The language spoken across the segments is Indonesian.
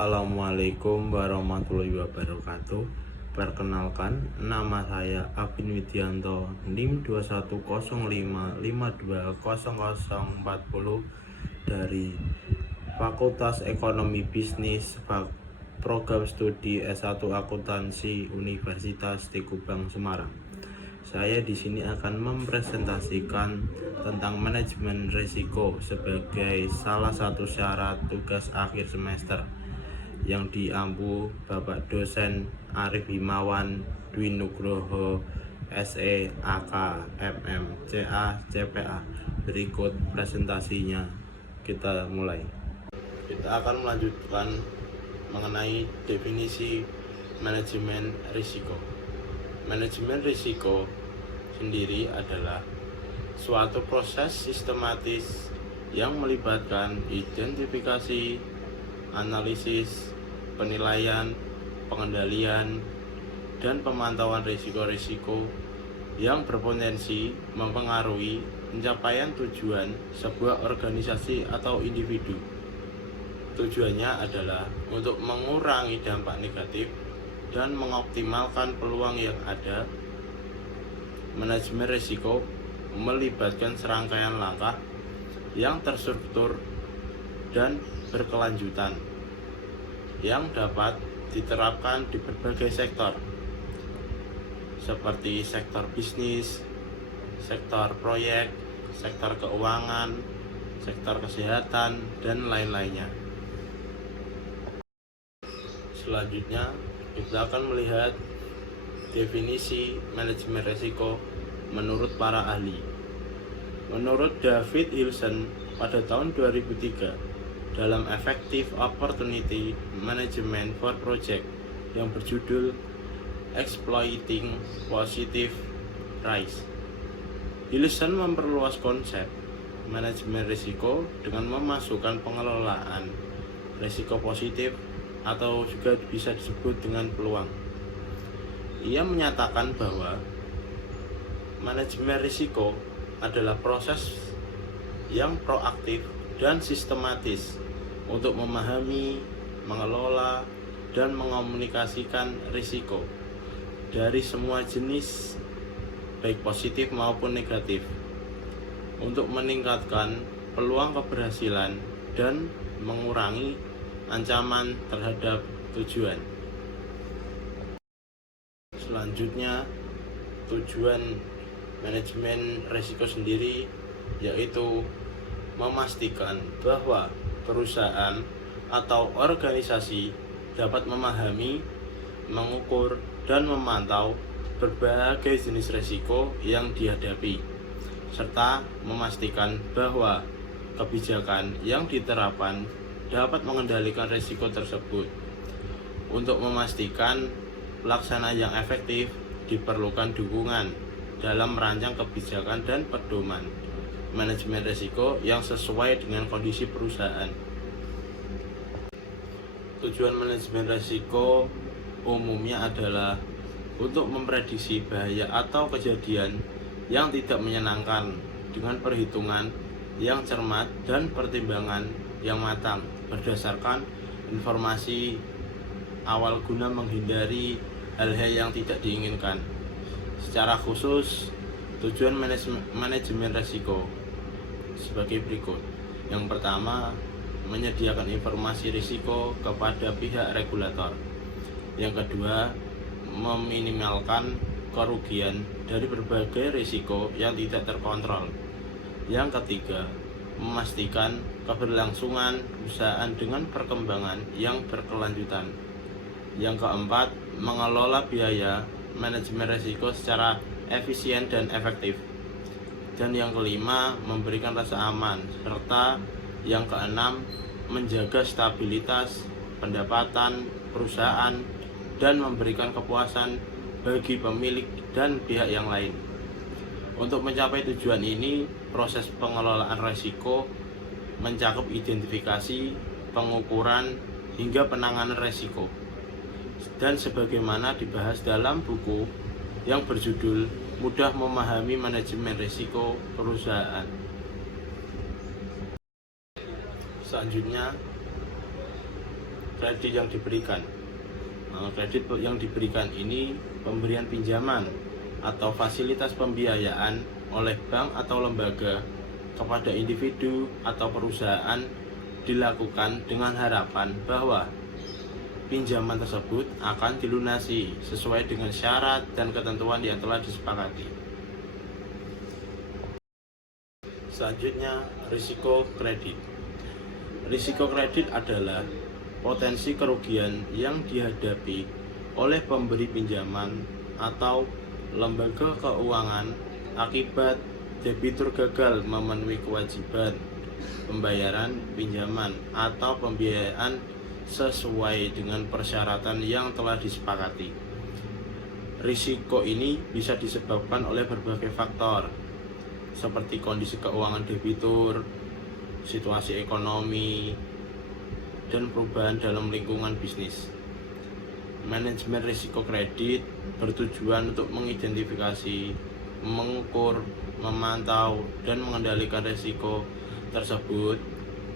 Assalamualaikum warahmatullahi wabarakatuh. Perkenalkan, nama saya Agin Widianto, NIM 21055200040 dari Fakultas Ekonomi Bisnis Program Studi S1 Akuntansi Universitas Tekubang Semarang. Saya di sini akan mempresentasikan tentang manajemen risiko sebagai salah satu syarat tugas akhir semester yang diampu Bapak Dosen Arif Himawan Dwi Nugroho SE AK MM CA CPA. Berikut presentasinya, kita mulai. Kita akan melanjutkan mengenai definisi manajemen risiko. Manajemen risiko sendiri adalah suatu proses sistematis yang melibatkan identifikasi, analisis, penilaian, pengendalian, dan pemantauan risiko-risiko yang berpotensi mempengaruhi pencapaian tujuan sebuah organisasi atau individu. Tujuannya adalah untuk mengurangi dampak negatif dan mengoptimalkan peluang yang ada. Manajemen risiko melibatkan serangkaian langkah yang terstruktur dan berkelanjutan yang dapat diterapkan di berbagai sektor seperti sektor bisnis, sektor proyek, sektor keuangan, sektor kesehatan, dan lain-lainnya. Selanjutnya, kita akan melihat definisi manajemen risiko menurut para ahli. Menurut David Hilson pada tahun 2003 dalam Effective Opportunity Management for Project yang berjudul Exploiting Positive Rise, Hilson memperluas konsep manajemen risiko dengan memasukkan pengelolaan risiko positif atau juga bisa disebut dengan peluang. Ia menyatakan bahwa manajemen risiko adalah proses yang proaktif dan sistematis untuk memahami, mengelola, dan mengomunikasikan risiko dari semua jenis, baik positif maupun negatif, untuk meningkatkan peluang keberhasilan dan mengurangi ancaman terhadap tujuan. Selanjutnya, tujuan manajemen risiko sendiri yaitu memastikan bahwa perusahaan atau organisasi dapat memahami, mengukur, dan memantau berbagai jenis risiko yang dihadapi, serta memastikan bahwa kebijakan yang diterapkan dapat mengendalikan risiko tersebut. Untuk memastikan pelaksanaan yang efektif, diperlukan dukungan dalam merancang kebijakan dan pedoman manajemen risiko yang sesuai dengan kondisi perusahaan. Tujuan manajemen risiko umumnya adalah untuk memprediksi bahaya atau kejadian yang tidak menyenangkan dengan perhitungan yang cermat dan pertimbangan yang matang berdasarkan informasi awal guna menghindari hal-hal yang tidak diinginkan. Secara khusus, tujuan manajemen risiko sebagai berikut. Yang pertama, menyediakan informasi risiko kepada pihak regulator. Yang kedua, meminimalkan kerugian dari berbagai risiko yang tidak terkontrol. Yang ketiga, memastikan keberlangsungan perusahaan dengan perkembangan yang berkelanjutan. Yang keempat, mengelola biaya manajemen risiko secara efisien dan efektif. Dan yang kelima, memberikan rasa aman. Serta yang keenam, menjaga stabilitas pendapatan perusahaan dan memberikan kepuasan bagi pemilik dan pihak yang lain. Untuk mencapai tujuan ini, proses pengelolaan risiko mencakup identifikasi, pengukuran, hingga penanganan risiko. Dan sebagaimana dibahas dalam buku yang berjudul Mudah Memahami Manajemen Risiko Perusahaan. Selanjutnya, kredit yang diberikan. Kredit yang diberikan ini pemberian pinjaman atau fasilitas pembiayaan oleh bank atau lembaga kepada individu atau perusahaan dilakukan dengan harapan bahwa pinjaman tersebut akan dilunasi sesuai dengan syarat dan ketentuan yang telah disepakati. Selanjutnya, risiko kredit. Risiko kredit adalah potensi kerugian yang dihadapi oleh pemberi pinjaman atau lembaga keuangan akibat debitur gagal memenuhi kewajiban pembayaran pinjaman atau pembiayaan sesuai dengan persyaratan yang telah disepakati. Risiko ini bisa disebabkan oleh berbagai faktor seperti kondisi keuangan debitur, situasi ekonomi, dan perubahan dalam lingkungan bisnis. Manajemen risiko kredit bertujuan untuk mengidentifikasi, mengukur, memantau, dan mengendalikan risiko tersebut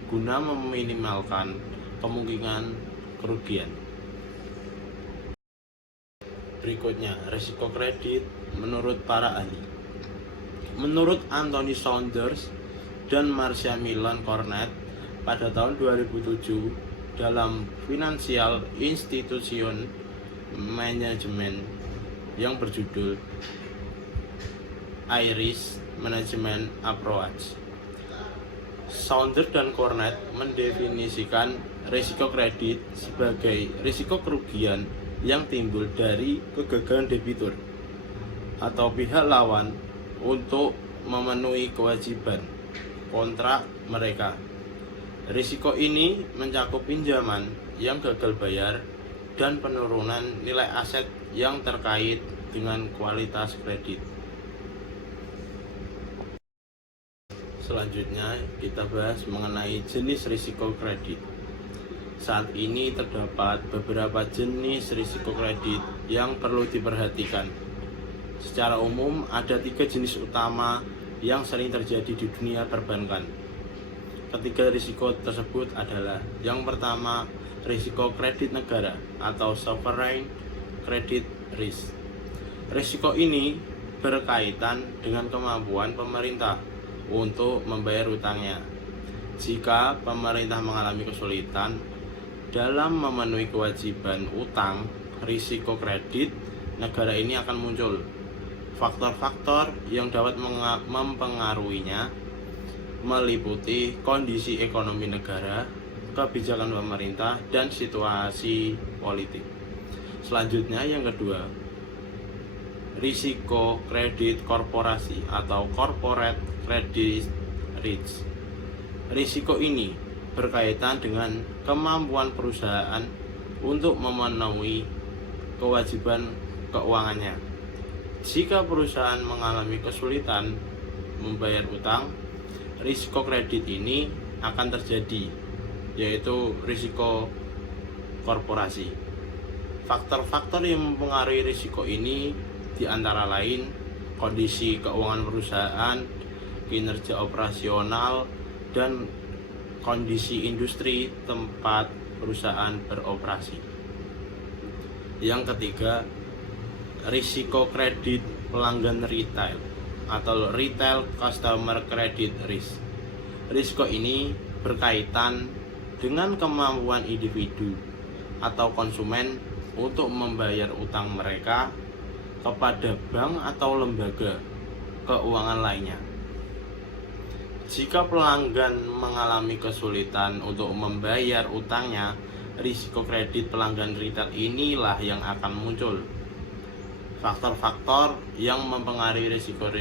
guna meminimalkan kemungkinan kerugian. Berikutnya, risiko kredit menurut para ahli. Menurut Anthony Saunders dan Marcia Milan Cornet pada tahun 2007 dalam Financial Institution Management yang berjudul Irish Management Approach, Saunders dan Cornet mendefinisikan risiko kredit sebagai risiko kerugian yang timbul dari kegagalan debitur atau pihak lawan untuk memenuhi kewajiban kontrak mereka. Risiko ini mencakup pinjaman yang gagal bayar dan penurunan nilai aset yang terkait dengan kualitas kredit. Selanjutnya kita bahas mengenai jenis risiko kredit. Saat ini terdapat beberapa jenis risiko kredit yang perlu diperhatikan. Secara umum ada 3 jenis utama yang sering terjadi di dunia perbankan. Ketiga risiko tersebut adalah: yang pertama, risiko kredit negara atau sovereign credit risk. Risiko ini berkaitan dengan kemampuan pemerintah untuk membayar utangnya. Jika pemerintah mengalami kesulitan dalam memenuhi kewajiban utang, risiko kredit negara ini akan muncul. Faktor-faktor yang dapat mempengaruhinya meliputi kondisi ekonomi negara, kebijakan pemerintah, dan situasi politik. Selanjutnya yang kedua, risiko kredit korporasi atau corporate credit risk. Risiko ini berkaitan dengan kemampuan perusahaan untuk memenuhi kewajiban keuangannya. Jika perusahaan mengalami kesulitan membayar utang, risiko kredit ini akan terjadi, yaitu risiko korporasi. Faktor-faktor yang mempengaruhi risiko ini diantara lain kondisi keuangan perusahaan, kinerja operasional, dan kondisi industri tempat perusahaan beroperasi. Yang ketiga, risiko kredit pelanggan retail atau retail customer credit risk. Risiko ini berkaitan dengan kemampuan individu atau konsumen untuk membayar utang mereka kepada bank atau lembaga keuangan lainnya. Jika pelanggan mengalami kesulitan untuk membayar utangnya, risiko kredit pelanggan retail inilah yang akan muncul. Faktor-faktor yang mempengaruhi risiko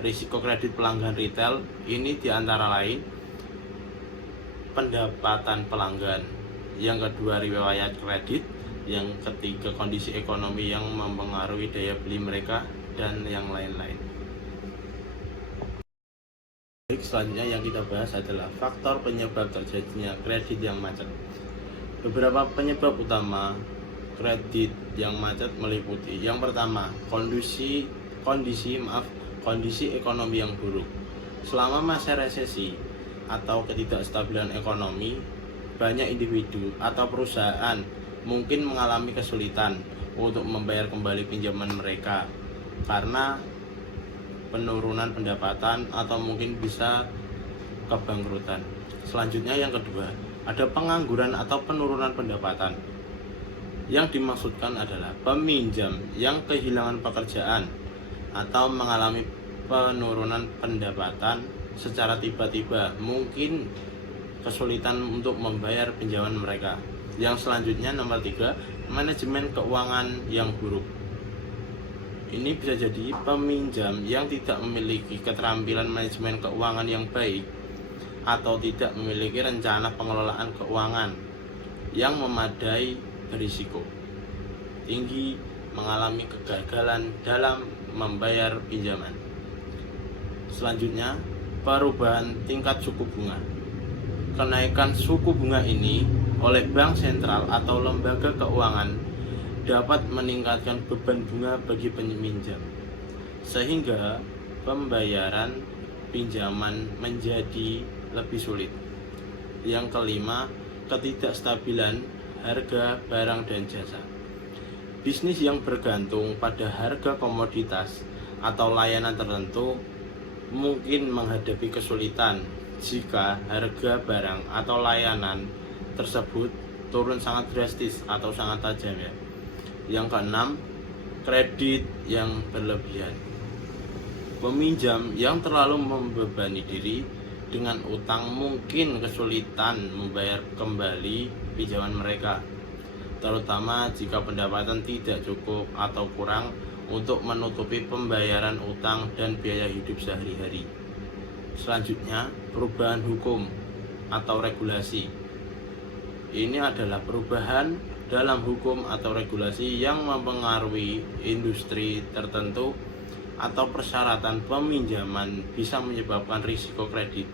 risiko kredit pelanggan retail ini diantara lain pendapatan pelanggan, yang kedua riwayat kredit, yang ketiga kondisi ekonomi yang mempengaruhi daya beli mereka, dan yang lain-lain. Selanjutnya yang kita bahas adalah faktor penyebab terjadinya kredit yang macet. Beberapa penyebab utama kredit yang macet meliputi: yang pertama, kondisi ekonomi yang buruk. Selama masa resesi atau ketidakstabilan ekonomi, banyak individu atau perusahaan mungkin mengalami kesulitan untuk membayar kembali pinjaman mereka karena penurunan pendapatan atau mungkin bisa kebangkrutan. Selanjutnya yang kedua, ada pengangguran atau penurunan pendapatan. Yang dimaksudkan adalah peminjam yang kehilangan pekerjaan atau mengalami penurunan pendapatan secara tiba-tiba, mungkin kesulitan untuk membayar pinjaman mereka. Yang selanjutnya nomor 3, manajemen keuangan yang buruk. Ini bisa jadi peminjam yang tidak memiliki keterampilan manajemen keuangan yang baik atau tidak memiliki rencana pengelolaan keuangan yang memadai, berisiko tinggi mengalami kegagalan dalam membayar pinjaman. Selanjutnya, perubahan tingkat suku bunga. Kenaikan suku bunga ini oleh bank sentral atau lembaga keuangan dapat meningkatkan beban bunga bagi peminjam, sehingga pembayaran pinjaman menjadi lebih sulit. Yang kelima, ketidakstabilan harga barang dan jasa. Bisnis yang bergantung pada harga komoditas atau layanan tertentu mungkin menghadapi kesulitan jika harga barang atau layanan tersebut turun sangat drastis atau sangat tajam ya. Yang keenam, kredit yang berlebihan. Peminjam yang terlalu membebani diri dengan utang mungkin kesulitan membayar kembali pinjaman mereka, terutama jika pendapatan tidak cukup atau kurang untuk menutupi pembayaran utang dan biaya hidup sehari-hari. Selanjutnya, perubahan hukum atau regulasi. Ini adalah perubahan dalam hukum atau regulasi yang mempengaruhi industri tertentu atau persyaratan peminjaman bisa menyebabkan risiko kredit.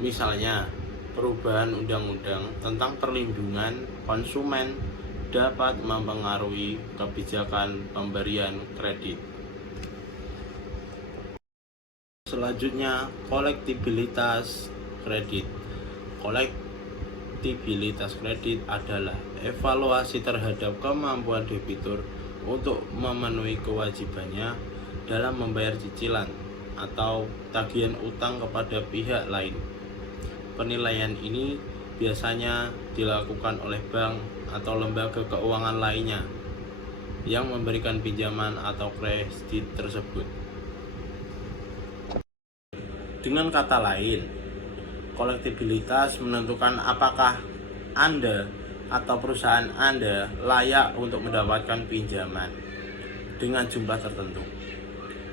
Misalnya, perubahan undang-undang tentang perlindungan konsumen dapat mempengaruhi kebijakan pemberian kredit. Selanjutnya, kolektibilitas kredit. Kolektibilitas kredit adalah evaluasi terhadap kemampuan debitur untuk memenuhi kewajibannya dalam membayar cicilan atau tagihan utang kepada pihak lain. Penilaian ini biasanya dilakukan oleh bank atau lembaga keuangan lainnya yang memberikan pinjaman atau kredit tersebut. Dengan kata lain, kolektibilitas menentukan apakah Anda atau perusahaan Anda layak untuk mendapatkan pinjaman dengan jumlah tertentu.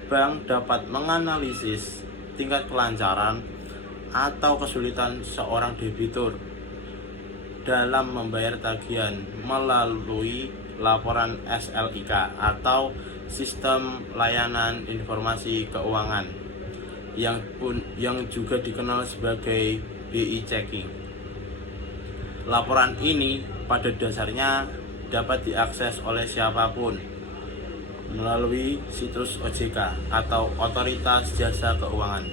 Bank dapat menganalisis tingkat kelancaran atau kesulitan seorang debitur dalam membayar tagihan melalui laporan SLIK atau Sistem Layanan Informasi Keuangan yang juga dikenal sebagai BI Checking. Laporan ini pada dasarnya dapat diakses oleh siapapun melalui situs OJK atau Otoritas Jasa Keuangan.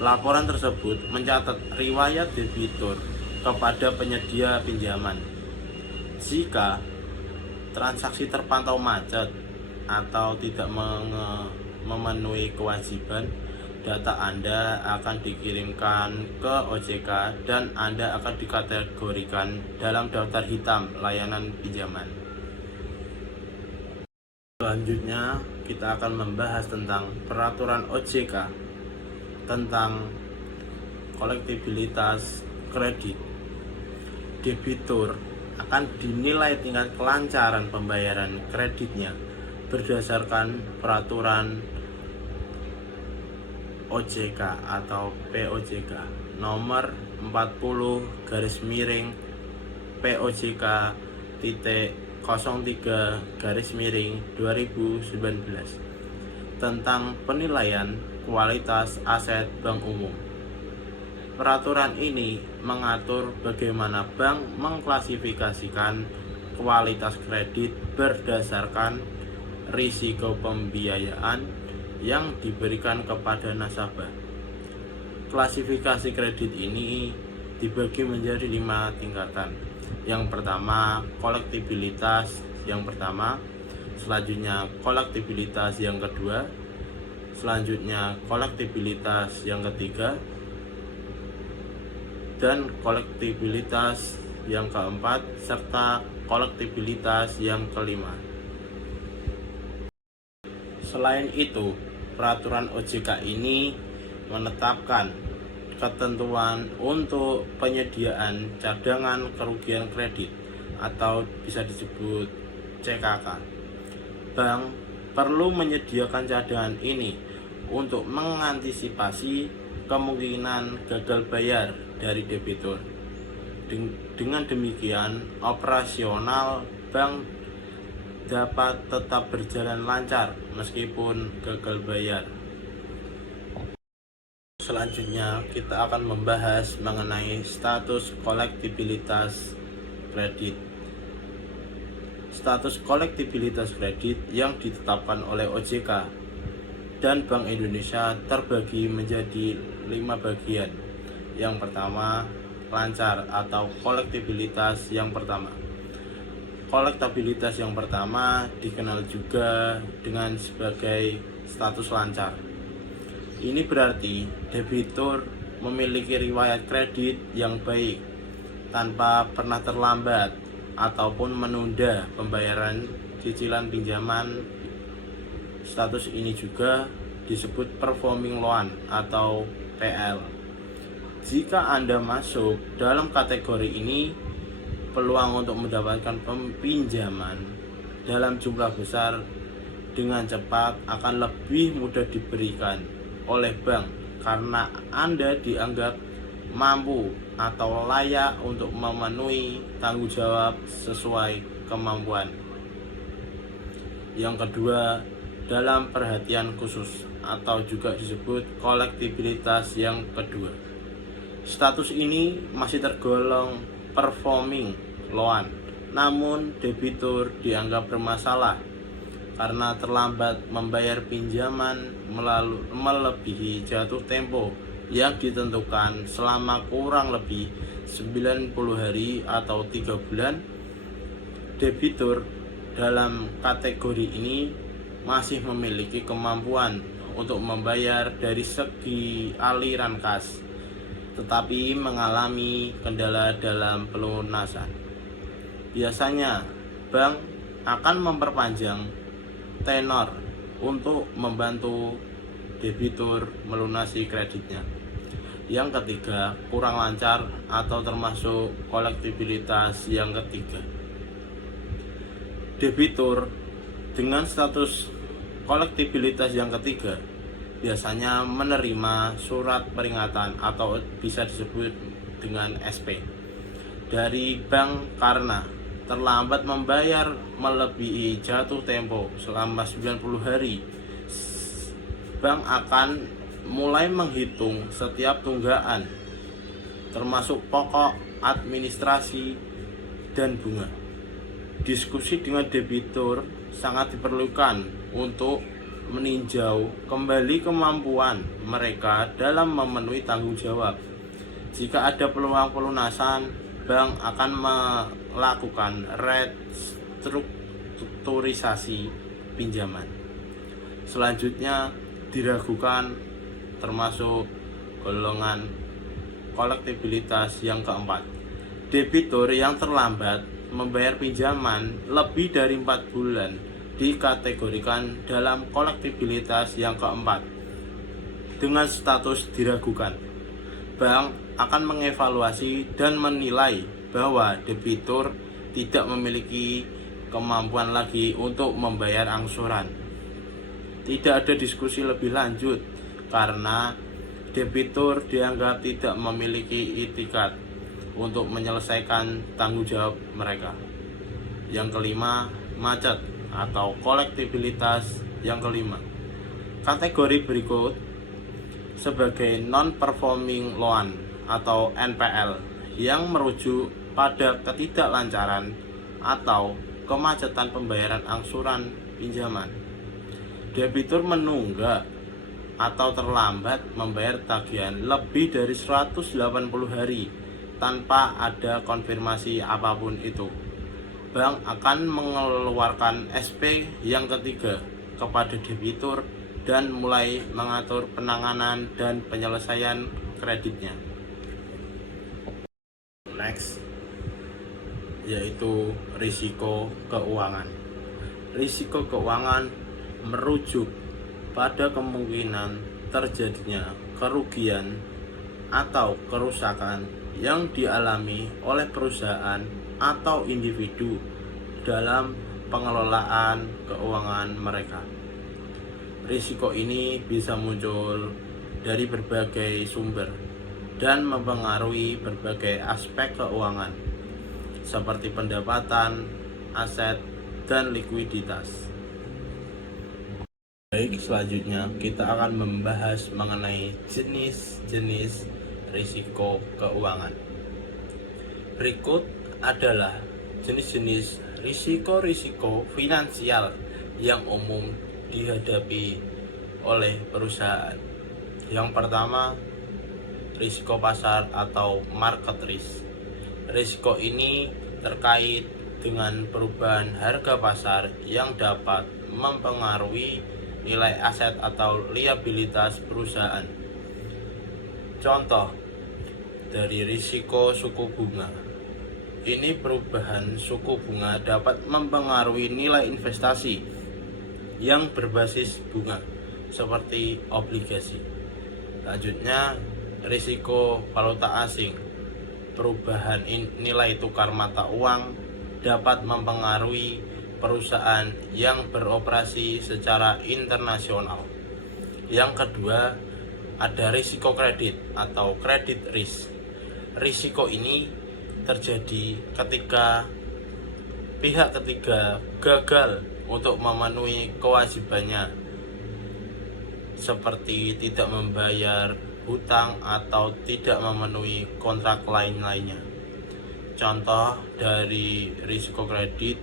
Laporan tersebut mencatat riwayat debitur kepada penyedia pinjaman. Jika transaksi terpantau macet atau tidak memenuhi kewajiban, data Anda akan dikirimkan ke OJK dan Anda akan dikategorikan dalam daftar hitam layanan pinjaman. Selanjutnya, kita akan membahas tentang peraturan OJK tentang kolektibilitas kredit. Debitur akan dinilai tingkat kelancaran pembayaran kreditnya berdasarkan peraturan OJK atau POJK nomor 40 POJK 03/2019 tentang penilaian kualitas aset bank umum. Peraturan ini mengatur bagaimana bank mengklasifikasikan kualitas kredit berdasarkan risiko pembiayaan yang diberikan kepada nasabah. Klasifikasi kredit ini dibagi menjadi 5 tingkatan. Yang pertama, kolektibilitas yang pertama, selanjutnya kolektibilitas yang kedua, selanjutnya kolektibilitas yang ketiga, dan kolektibilitas yang keempat, serta kolektibilitas yang kelima. Selain itu, peraturan OJK ini menetapkan ketentuan untuk penyediaan cadangan kerugian kredit atau bisa disebut CKK. Bank perlu menyediakan cadangan ini untuk mengantisipasi kemungkinan gagal bayar dari debitur. Dengan demikian, operasional bank dapat tetap berjalan lancar meskipun gagal bayar. Selanjutnya, kita akan membahas mengenai status kolektibilitas kredit. Status kolektibilitas kredit yang ditetapkan oleh OJK dan Bank Indonesia terbagi menjadi 5 bagian. Yang pertama, lancar atau kolektibilitas yang pertama. Kolektabilitas yang pertama dikenal juga dengan sebagai status lancar. Ini berarti debitur memiliki riwayat kredit yang baik tanpa pernah terlambat ataupun menunda pembayaran cicilan pinjaman. Status ini juga disebut performing loan atau PL. Jika Anda masuk dalam kategori ini, peluang untuk mendapatkan pinjaman dalam jumlah besar dengan cepat akan lebih mudah diberikan oleh bank karena Anda dianggap mampu atau layak untuk memenuhi tanggung jawab sesuai kemampuan. Yang kedua, dalam perhatian khusus atau juga disebut kolektibilitas yang kedua. Status ini masih tergolong performing loan, namun debitur dianggap bermasalah karena terlambat membayar pinjaman melebihi jatuh tempo yang ditentukan selama kurang lebih 90 hari atau 3 bulan. Debitur dalam kategori ini masih memiliki kemampuan untuk membayar dari segi aliran kas, tetapi mengalami kendala dalam pelunasan. Biasanya, bank akan memperpanjang tenor untuk membantu debitur melunasi kreditnya. Yang ketiga, kurang lancar atau termasuk kolektibilitas yang ketiga. Debitur dengan status kolektibilitas yang ketiga biasanya menerima surat peringatan atau bisa disebut dengan SP dari bank karena terlambat membayar melebihi jatuh tempo selama 90 hari. Bank akan mulai menghitung setiap tunggakan termasuk pokok, administrasi, dan bunga. Diskusi dengan debitur sangat diperlukan untuk meninjau kembali kemampuan mereka dalam memenuhi tanggung jawab. Jika ada peluang pelunasan, bank akan melakukan restrukturisasi pinjaman. Selanjutnya diragukan termasuk golongan kolektibilitas yang keempat. Debitur yang terlambat membayar pinjaman lebih dari 4 bulan dikategorikan dalam kolektibilitas yang keempat dengan status diragukan. Bank akan mengevaluasi dan menilai bahwa debitur tidak memiliki kemampuan lagi untuk membayar angsuran. Tidak ada diskusi lebih lanjut karena debitur dianggap tidak memiliki itikat untuk menyelesaikan tanggung jawab mereka. Yang kelima, macet atau kolektibilitas yang kelima. Kategori berikut sebagai non-performing loan atau NPL yang merujuk pada ketidaklancaran atau kemacetan pembayaran angsuran pinjaman. Debitur menunggak atau terlambat membayar tagihan lebih dari 180 hari tanpa ada konfirmasi apapun itu. Bank akan mengeluarkan SP yang ketiga kepada debitur dan mulai mengatur penanganan dan penyelesaian kreditnya. Next, yaitu risiko keuangan. Risiko keuangan merujuk pada kemungkinan terjadinya kerugian atau kerusakan yang dialami oleh perusahaan atau individu dalam pengelolaan keuangan mereka. Risiko ini bisa muncul dari berbagai sumber dan mempengaruhi berbagai aspek keuangan seperti pendapatan, aset, dan likuiditas. Baik, selanjutnya kita akan membahas mengenai jenis-jenis risiko keuangan. Berikut adalah jenis-jenis risiko-risiko finansial yang umum dihadapi oleh perusahaan. Yang pertama, risiko pasar atau market risk. Risiko ini terkait dengan perubahan harga pasar yang dapat mempengaruhi nilai aset atau liabilitas perusahaan. Contoh dari risiko suku bunga. Ini perubahan suku bunga dapat mempengaruhi nilai investasi yang berbasis bunga seperti obligasi. Selanjutnya, risiko valuta asing. Perubahan nilai tukar mata uang dapat mempengaruhi perusahaan yang beroperasi secara internasional. Yang kedua, ada risiko kredit atau credit risk. Risiko ini terjadi ketika pihak ketiga gagal untuk memenuhi kewajibannya, seperti tidak membayar hutang atau tidak memenuhi kontrak lain-lainnya. Contoh dari risiko kredit,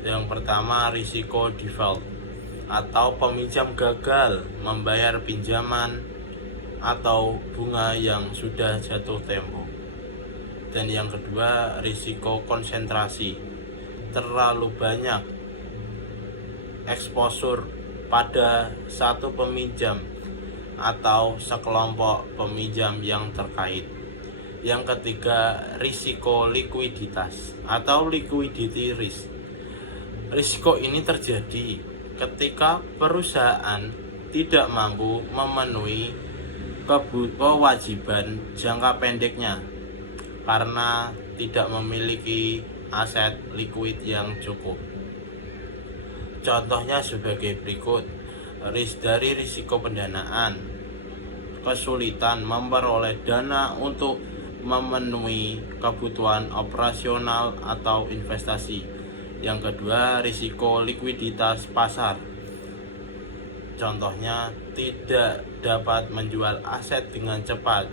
yang pertama, risiko default atau peminjam gagal membayar pinjaman atau bunga yang sudah jatuh tempo. Dan yang kedua, risiko konsentrasi, terlalu banyak eksposur pada satu peminjam atau sekelompok peminjam yang terkait. Yang ketiga, risiko likuiditas atau liquidity risk. Risiko ini terjadi ketika perusahaan tidak mampu memenuhi kewajiban jangka pendeknya karena tidak memiliki aset likuid yang cukup. Contohnya sebagai berikut. Dari risiko pendanaan, kesulitan memperoleh dana untuk memenuhi kebutuhan operasional atau investasi. Yang kedua, risiko likuiditas pasar. Contohnya, tidak dapat menjual aset dengan cepat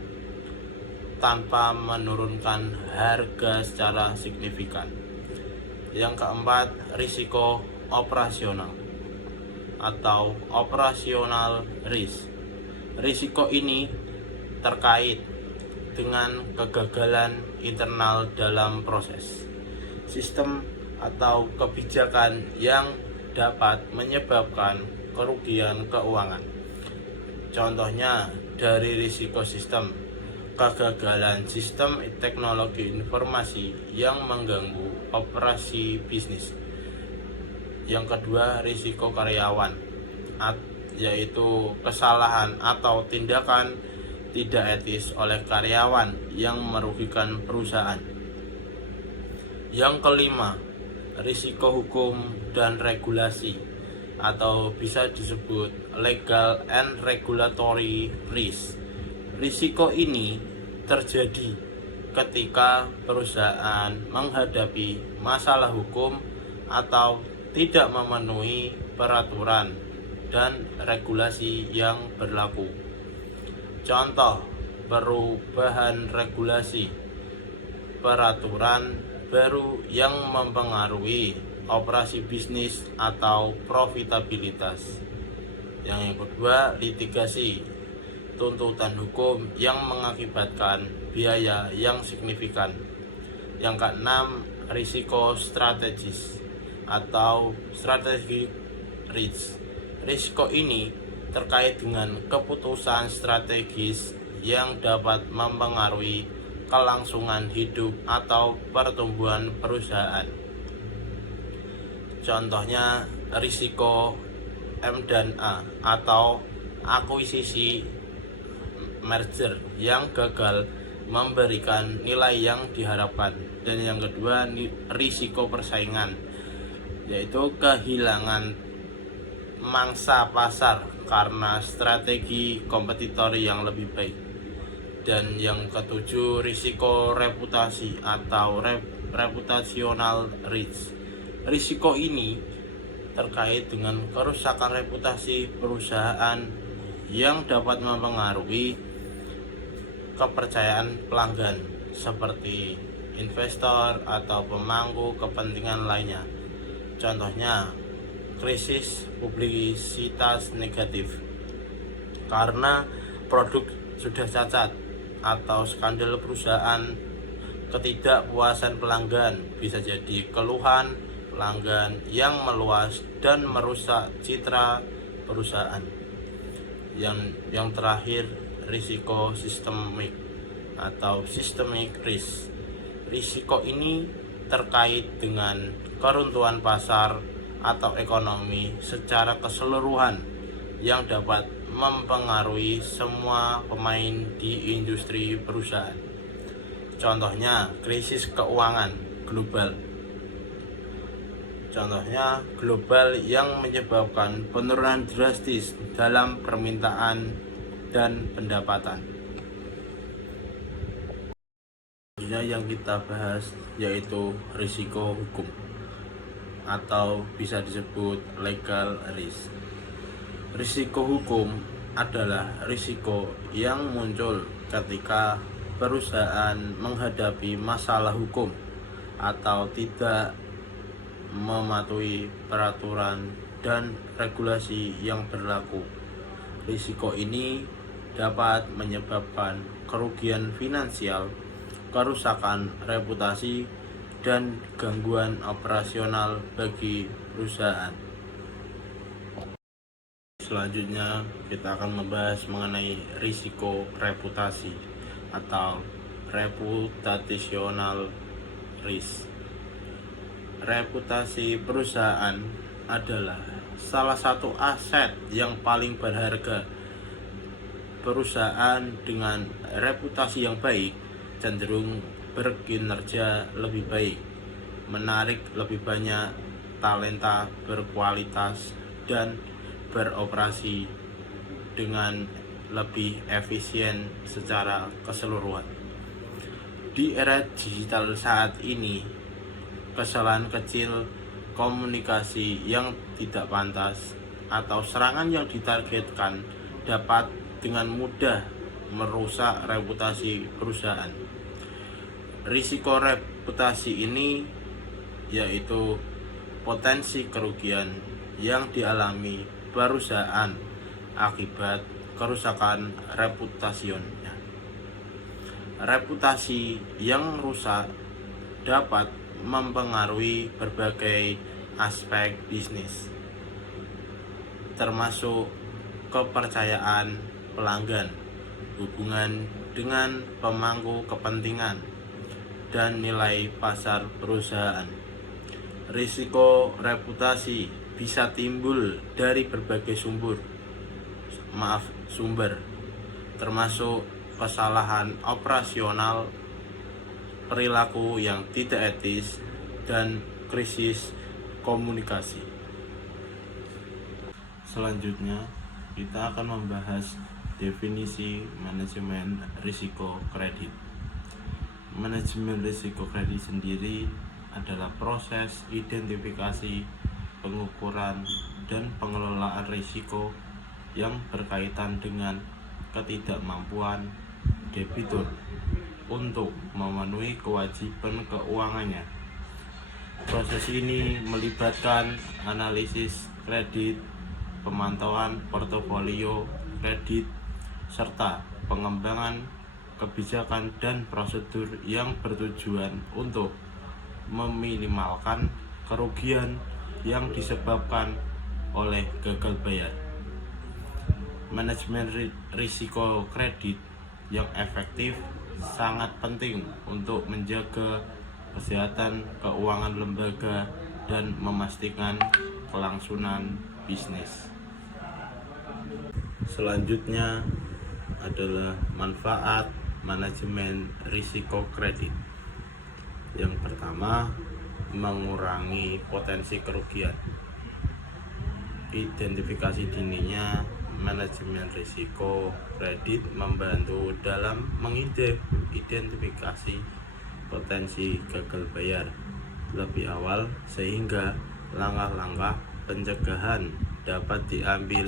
tanpa menurunkan harga secara signifikan. Yang keempat, risiko operasional atau operational risk. Risiko ini terkait dengan kegagalan internal dalam proses, sistem atau kebijakan yang dapat menyebabkan kerugian keuangan. Contohnya dari risiko sistem, kegagalan sistem teknologi informasi yang mengganggu operasi bisnis. Yang kedua, risiko karyawan, yaitu kesalahan atau tindakan tidak etis oleh karyawan yang merugikan perusahaan. Yang kelima, risiko hukum dan regulasi atau bisa disebut legal and regulatory risk. Risiko ini terjadi ketika perusahaan menghadapi masalah hukum atau tidak memenuhi peraturan dan regulasi yang berlaku. Contoh perubahan regulasi, peraturan baru yang mempengaruhi operasi bisnis atau profitabilitas. Yang kedua, litigasi, tuntutan hukum yang mengakibatkan biaya yang signifikan. Yang keenam, risiko strategis atau strategic risk. Risiko ini terkait dengan keputusan strategis yang dapat mempengaruhi kelangsungan hidup atau pertumbuhan perusahaan. Contohnya risiko M&A atau akuisisi merger yang gagal memberikan nilai yang diharapkan. Dan yang kedua, risiko persaingan, yaitu kehilangan mangsa pasar karena strategi kompetitor yang lebih baik. Dan yang ketujuh, risiko reputasi atau reputational risk. Risiko ini terkait dengan kerusakan reputasi perusahaan yang dapat mempengaruhi kepercayaan pelanggan seperti investor atau pemangku kepentingan lainnya. Contohnya, krisis publisitas negatif karena produk sudah cacat, atau skandal perusahaan. Ketidakpuasan pelanggan bisa jadi keluhan pelanggan yang meluas dan merusak citra perusahaan. Yang terakhir, risiko sistemik atau systemic risk. Risiko ini terkait dengan keruntuhan pasar atau ekonomi secara keseluruhan yang dapat mempengaruhi semua pemain di industri perusahaan. Contohnya, krisis keuangan global. Contohnya global yang menyebabkan penurunan drastis dalam permintaan dan pendapatan. Selanjutnya yang kita bahas yaitu risiko hukum atau bisa disebut legal risk. Risiko hukum adalah risiko yang muncul ketika perusahaan menghadapi masalah hukum atau tidak mematuhi peraturan dan regulasi yang berlaku. Risiko ini dapat menyebabkan kerugian finansial, kerusakan reputasi, dan gangguan operasional bagi perusahaan. Selanjutnya kita akan membahas mengenai risiko reputasi atau reputational risk. Reputasi perusahaan adalah salah satu aset yang paling berharga. Perusahaan dengan reputasi yang baik cenderung berkinerja lebih baik, menarik lebih banyak talenta berkualitas, dan beroperasi dengan lebih efisien secara keseluruhan. Di era digital saat ini, kesalahan kecil, komunikasi yang tidak pantas, atau serangan yang ditargetkan dapat dengan mudah merusak reputasi perusahaan. Risiko reputasi ini yaitu potensi kerugian yang dialami perusahaan akibat kerusakan reputasionalnya. Reputasi yang rusak dapat mempengaruhi berbagai aspek bisnis, termasuk kepercayaan pelanggan, hubungan dengan pemangku kepentingan, dan nilai pasar perusahaan. Risiko reputasi bisa timbul dari berbagai sumber, termasuk kesalahan operasional, perilaku yang tidak etis, dan krisis komunikasi. Selanjutnya, kita akan membahas definisi manajemen risiko kredit. Manajemen risiko kredit sendiri adalah proses identifikasi, pengukuran, dan pengelolaan risiko yang berkaitan dengan ketidakmampuan debitur untuk memenuhi kewajiban keuangannya. Proses ini melibatkan analisis kredit, pemantauan portofolio kredit, serta pengembangan kebijakan dan prosedur yang bertujuan untuk meminimalkan kerugian yang disebabkan oleh gagal bayar. Manajemen risiko kredit yang efektif sangat penting untuk menjaga kesehatan keuangan lembaga dan memastikan kelangsungan bisnis. Selanjutnya adalah manfaat manajemen risiko kredit. Yang pertama, mengurangi potensi kerugian. Identifikasi dininya manajemen risiko kredit membantu dalam mengidentifikasi potensi gagal bayar lebih awal sehingga langkah-langkah pencegahan dapat diambil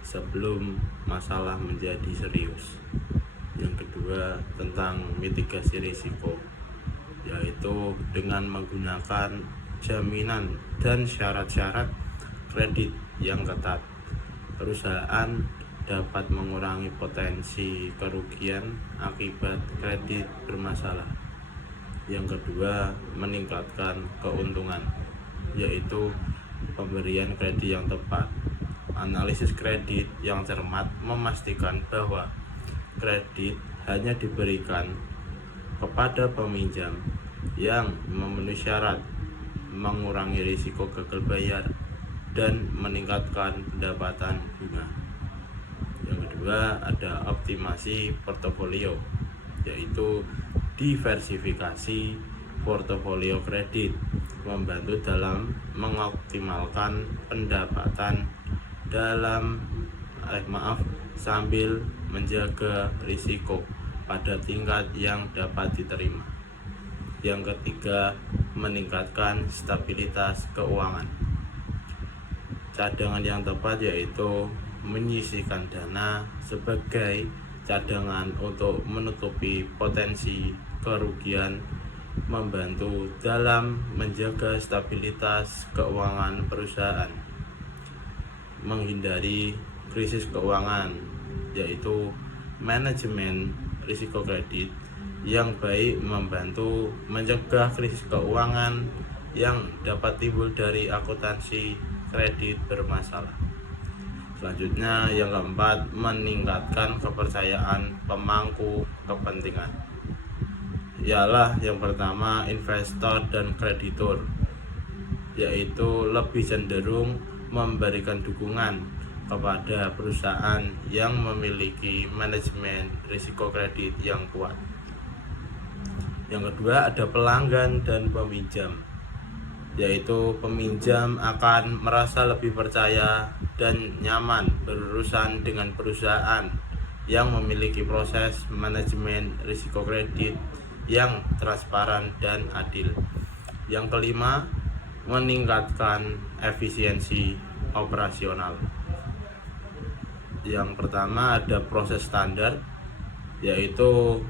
sebelum masalah menjadi serius. Yang kedua, tentang mitigasi risiko, yaitu dengan menggunakan jaminan dan syarat-syarat kredit yang ketat, perusahaan dapat mengurangi potensi kerugian akibat kredit bermasalah. Yang kedua, meningkatkan keuntungan, yaitu pemberian kredit yang tepat. Analisis kredit yang cermat memastikan bahwa kredit hanya diberikan kepada peminjam yang memenuhi syarat, mengurangi risiko gagal bayar, dan meningkatkan pendapatan bunga. Yang kedua, ada optimasi portofolio, yaitu diversifikasi portofolio kredit, membantu dalam mengoptimalkan pendapatan sambil menjaga risiko pada tingkat yang dapat diterima. Yang ketiga, meningkatkan stabilitas keuangan. Cadangan yang tepat yaitu menyisihkan dana sebagai cadangan untuk menutupi potensi kerugian, membantu dalam menjaga stabilitas keuangan perusahaan, menghindari krisis keuangan, yaitu manajemen risiko kredit yang baik membantu mencegah krisis keuangan yang dapat timbul dari akuntansi kredit bermasalah. Selanjutnya, yang keempat, meningkatkan kepercayaan pemangku kepentingan. Ialah yang pertama, investor dan kreditur, yaitu lebih cenderung memberikan dukungan kepada perusahaan yang memiliki manajemen risiko kredit yang kuat. Yang kedua, ada pelanggan dan peminjam, yaitu peminjam akan merasa lebih percaya dan nyaman berurusan dengan perusahaan yang memiliki proses manajemen risiko kredit yang transparan dan adil. Yang kelima, meningkatkan efisiensi operasional. Yang pertama, ada proses standar, yaitu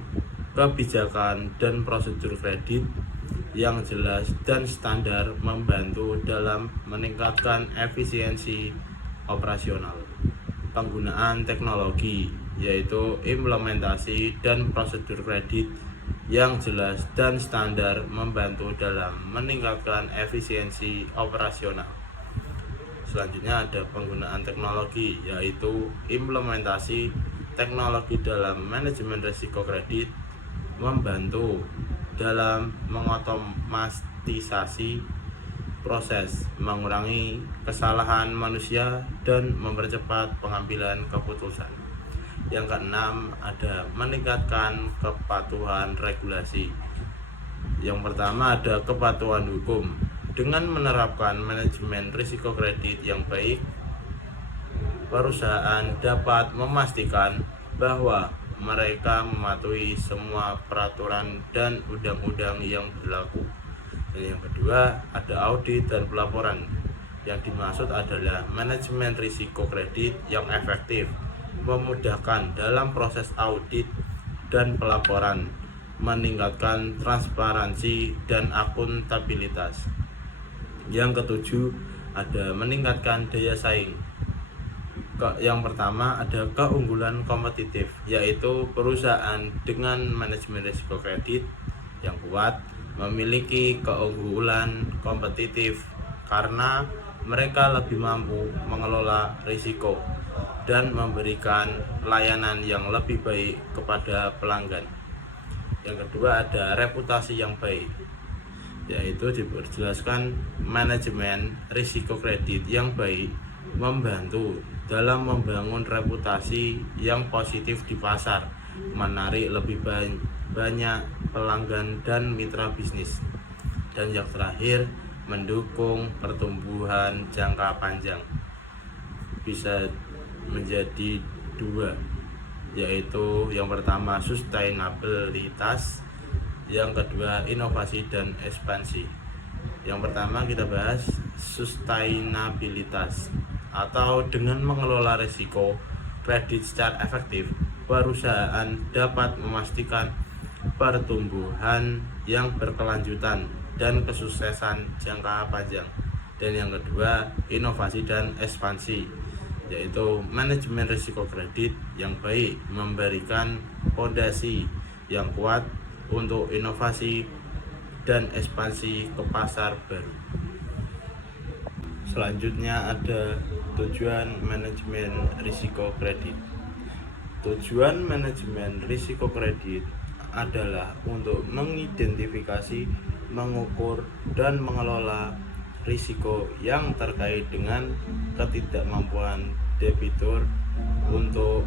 kebijakan dan prosedur kredit yang jelas dan standar membantu dalam meningkatkan efisiensi operasional. Penggunaan teknologi, yaitu implementasi dan prosedur kredit yang jelas dan standar membantu dalam meningkatkan efisiensi operasional. Selanjutnya ada penggunaan teknologi, yaitu implementasi teknologi dalam manajemen risiko kredit membantu dalam mengotomatisasi proses, mengurangi kesalahan manusia, dan mempercepat pengambilan keputusan. Yang keenam, ada meningkatkan kepatuhan regulasi. Yang pertama, ada kepatuhan hukum. Dengan menerapkan manajemen risiko kredit yang baik, perusahaan dapat memastikan bahwa mereka mematuhi semua peraturan dan undang-undang yang berlaku. Dan yang kedua, ada audit dan pelaporan. Yang dimaksud adalah manajemen risiko kredit yang efektif, memudahkan dalam proses audit dan pelaporan, meningkatkan transparansi dan akuntabilitas. Yang ketujuh, ada meningkatkan daya saing, Yang pertama ada keunggulan kompetitif, yaitu perusahaan dengan manajemen risiko kredit yang kuat memiliki keunggulan kompetitif karena mereka lebih mampu mengelola risiko dan memberikan layanan yang lebih baik kepada pelanggan. Yang kedua ada reputasi yang baik, yaitu dijelaskan manajemen risiko kredit yang baik membantu dalam membangun reputasi yang positif di pasar, menarik lebih banyak pelanggan dan mitra bisnis. Dan yang terakhir, mendukung pertumbuhan jangka panjang. Bisa menjadi dua, yaitu yang pertama sustainabilitas, yang kedua inovasi dan ekspansi. Yang pertama kita bahas sustainabilitas, atau dengan mengelola risiko kredit secara efektif, perusahaan dapat memastikan pertumbuhan yang berkelanjutan dan kesuksesan jangka panjang. Dan yang kedua inovasi dan ekspansi, yaitu manajemen risiko kredit yang baik memberikan fondasi yang kuat untuk inovasi dan ekspansi ke pasar baru. Selanjutnya ada tujuan manajemen risiko kredit. Tujuan manajemen risiko kredit adalah untuk mengidentifikasi, mengukur, dan mengelola risiko yang terkait dengan ketidakmampuan debitur untuk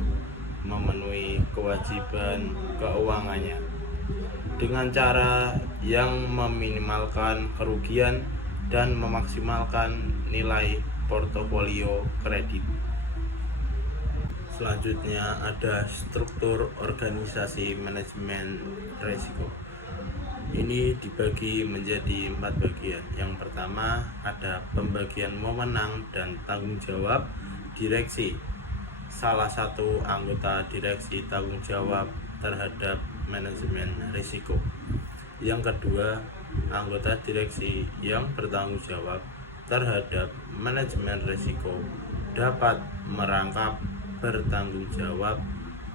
memenuhi kewajiban keuangannya dengan cara yang meminimalkan kerugian dan memaksimalkan nilai portofolio kredit. Selanjutnya ada struktur organisasi manajemen risiko. Ini dibagi menjadi 4 bagian. Yang pertama ada pembagian wewenang dan tanggung jawab direksi. Salah satu anggota direksi tanggung jawab terhadap manajemen risiko. Yang kedua, anggota direksi yang bertanggung jawab terhadap manajemen risiko dapat merangkap bertanggung jawab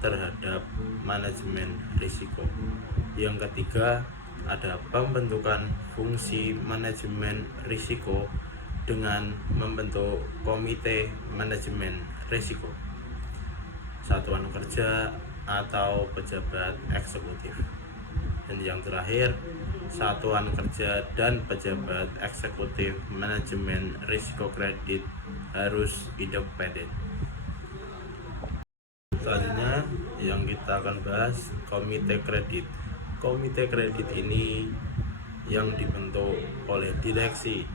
terhadap manajemen risiko. Yang ketiga, ada pembentukan fungsi manajemen risiko dengan membentuk komite manajemen risiko, satuan kerja atau pejabat eksekutif. Dan yang terakhir, satuan kerja dan pejabat eksekutif manajemen risiko kredit harus independen. Selanjutnya yang kita akan bahas komite kredit. Komite kredit ini yang dibentuk oleh direksi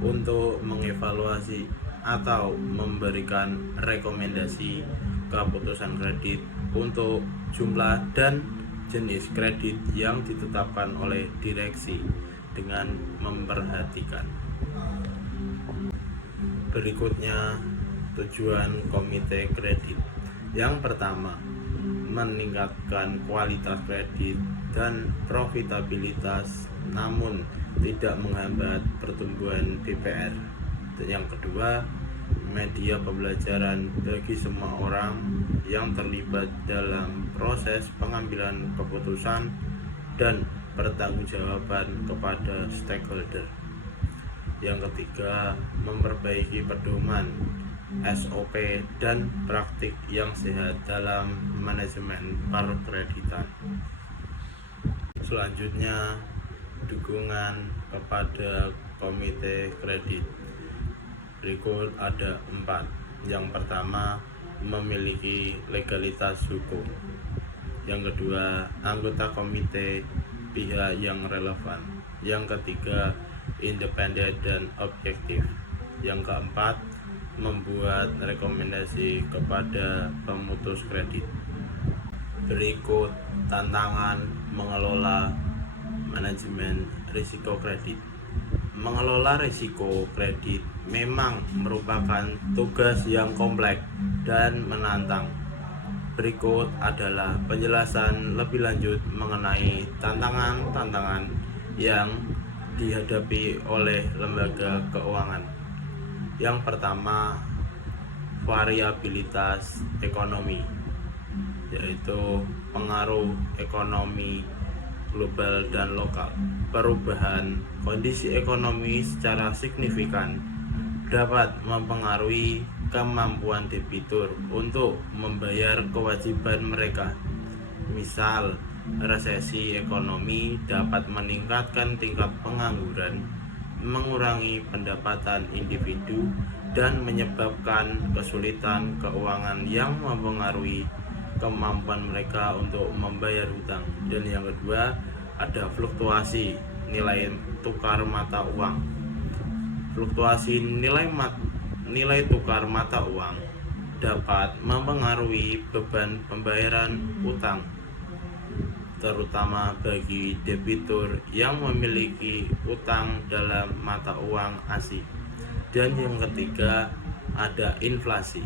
untuk mengevaluasi atau memberikan rekomendasi keputusan kredit untuk jumlah dan jenis kredit yang ditetapkan oleh direksi dengan memperhatikan. Berikutnya tujuan komite kredit. Yang pertama, meningkatkan kualitas kredit dan profitabilitas namun tidak menghambat pertumbuhan BPR. Dan yang kedua, media pembelajaran bagi semua orang yang terlibat dalam proses pengambilan keputusan dan pertanggungjawaban kepada stakeholder. Yang ketiga, memperbaiki pedoman SOP dan praktik yang sehat dalam manajemen perkreditan. Selanjutnya, dukungan kepada komite kredit. Berikut ada 4. Yang pertama, memiliki legalitas hukum. Yang kedua, anggota komite pihak yang relevan. Yang ketiga, independen dan objektif. Yang keempat, membuat rekomendasi kepada pemutus kredit. Berikut tantangan mengelola manajemen risiko kredit. Mengelola risiko kredit memang merupakan tugas yang kompleks dan menantang. Berikut adalah penjelasan lebih lanjut mengenai tantangan-tantangan yang dihadapi oleh lembaga keuangan. Yang pertama, variabilitas ekonomi, yaitu pengaruh ekonomi global dan lokal. Perubahan kondisi ekonomi secara signifikan dapat mempengaruhi kemampuan debitur untuk membayar kewajiban mereka. Misal, resesi ekonomi dapat meningkatkan tingkat pengangguran, mengurangi pendapatan individu, dan menyebabkan kesulitan keuangan yang mempengaruhi kemampuan mereka untuk membayar hutang. Dan yang kedua, ada fluktuasi nilai tukar mata uang. Fluktuasi nilai tukar mata uang dapat mempengaruhi beban pembayaran hutang, terutama bagi debitur yang memiliki utang dalam mata uang asing. Dan yang ketiga, ada inflasi.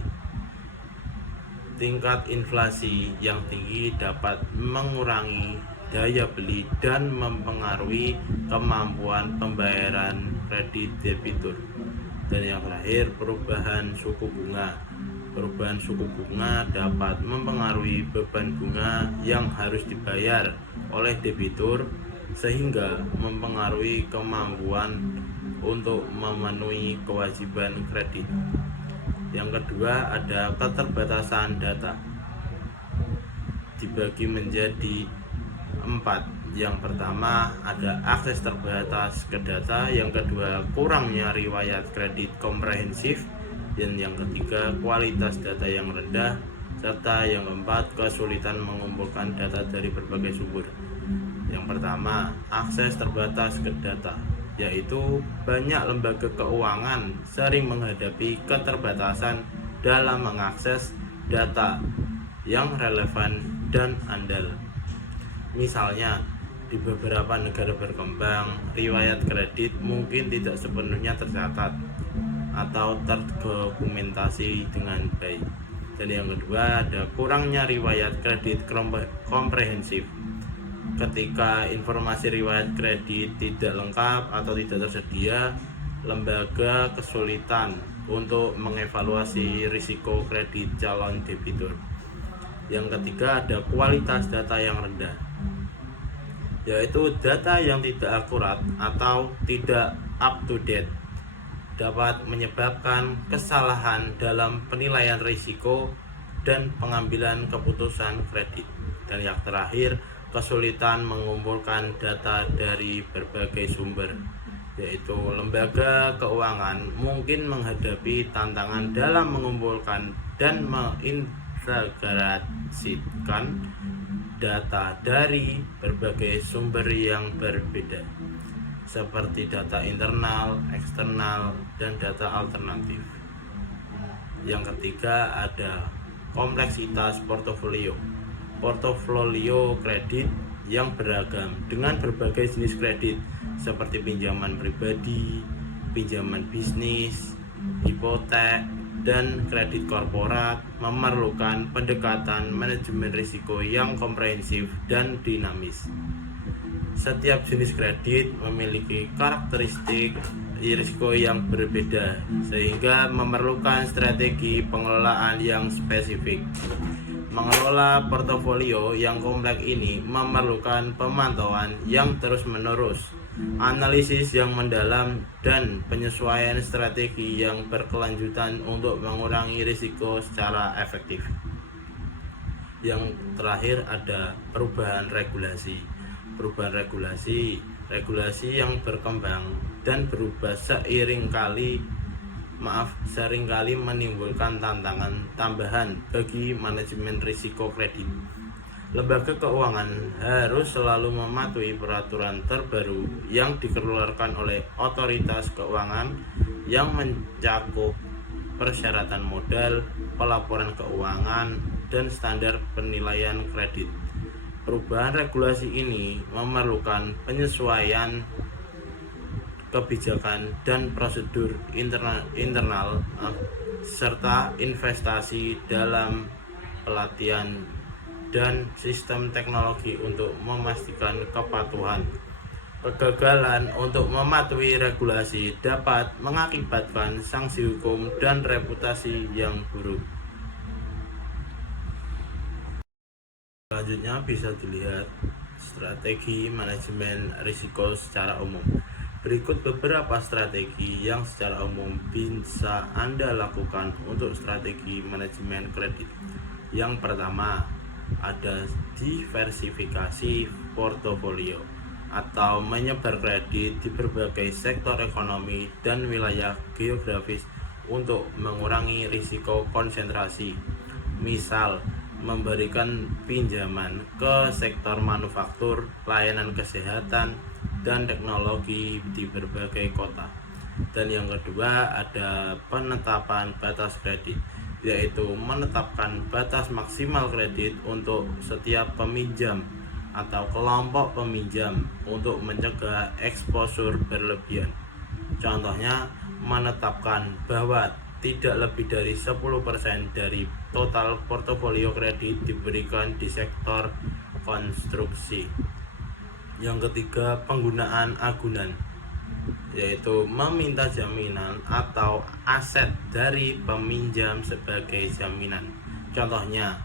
Tingkat inflasi yang tinggi dapat mengurangi daya beli dan mempengaruhi kemampuan pembayaran kredit debitur. Dan yang terakhir, perubahan suku bunga. Perubahan suku bunga dapat mempengaruhi beban bunga yang harus dibayar oleh debitur, sehingga mempengaruhi kemampuan untuk memenuhi kewajiban kredit. Yang kedua, ada keterbatasan data, dibagi menjadi 4. Yang pertama, ada akses terbatas ke data. Yang kedua, kurangnya riwayat kredit komprehensif. Dan yang ketiga, kualitas data yang rendah. Serta yang keempat, kesulitan mengumpulkan data dari berbagai sumber. Yang pertama, akses terbatas ke data, yaitu banyak lembaga keuangan sering menghadapi keterbatasan dalam mengakses data yang relevan dan andal. Misalnya, di beberapa negara berkembang, riwayat kredit mungkin tidak sepenuhnya tercatat atau terdokumentasi dengan baik. Dan yang kedua, ada kurangnya riwayat kredit komprehensif. Ketika informasi riwayat kredit tidak lengkap atau tidak tersedia, lembaga kesulitan untuk mengevaluasi risiko kredit calon debitur. Yang ketiga, ada kualitas data yang rendah, yaitu data yang tidak akurat atau tidak up to date dapat menyebabkan kesalahan dalam penilaian risiko dan pengambilan keputusan kredit. Dan yang terakhir, kesulitan mengumpulkan data dari berbagai sumber, yaitu lembaga keuangan mungkin menghadapi tantangan dalam mengumpulkan dan mengintegrasikan data dari berbagai sumber yang berbeda, seperti data internal, eksternal, dan data alternatif. Yang ketiga, ada kompleksitas portofolio. Portofolio kredit yang beragam dengan berbagai jenis kredit seperti pinjaman pribadi, pinjaman bisnis, hipotek, dan kredit korporat memerlukan pendekatan manajemen risiko yang komprehensif dan dinamis. Setiap jenis kredit memiliki karakteristik risiko yang berbeda, sehingga memerlukan strategi pengelolaan yang spesifik. Mengelola portofolio yang kompleks ini memerlukan pemantauan yang terus-menerus, analisis yang mendalam, dan penyesuaian strategi yang berkelanjutan untuk mengurangi risiko secara efektif. Yang terakhir, ada perubahan regulasi. Perubahan regulasi yang berkembang dan berubah seringkali menimbulkan tantangan tambahan bagi manajemen risiko kredit. Lembaga keuangan harus selalu mematuhi peraturan terbaru yang dikeluarkan oleh otoritas keuangan yang mencakup persyaratan modal, pelaporan keuangan, dan standar penilaian kredit. Perubahan regulasi ini memerlukan penyesuaian kebijakan dan prosedur internal serta investasi dalam pelatihan dan sistem teknologi untuk memastikan kepatuhan Kegagalan untuk mematuhi regulasi dapat mengakibatkan sanksi hukum dan reputasi yang buruk. Selanjutnya bisa dilihat strategi manajemen risiko secara umum. Berikut beberapa strategi yang secara umum bisa Anda lakukan untuk strategi manajemen kredit. Yang pertama, ada diversifikasi portofolio atau menyebar kredit di berbagai sektor ekonomi dan wilayah geografis untuk mengurangi risiko konsentrasi. Misal, memberikan pinjaman ke sektor manufaktur, layanan kesehatan, dan teknologi di berbagai kota. Dan yang kedua, ada penetapan batas kredit, yaitu menetapkan batas maksimal kredit untuk setiap peminjam atau kelompok peminjam untuk mencegah eksposur berlebihan. Contohnya, menetapkan bahwa tidak lebih dari 10% dari total portofolio kredit diberikan di sektor konstruksi. Yang ketiga, penggunaan agunan, yaitu meminta jaminan atau aset dari peminjam sebagai jaminan. Contohnya,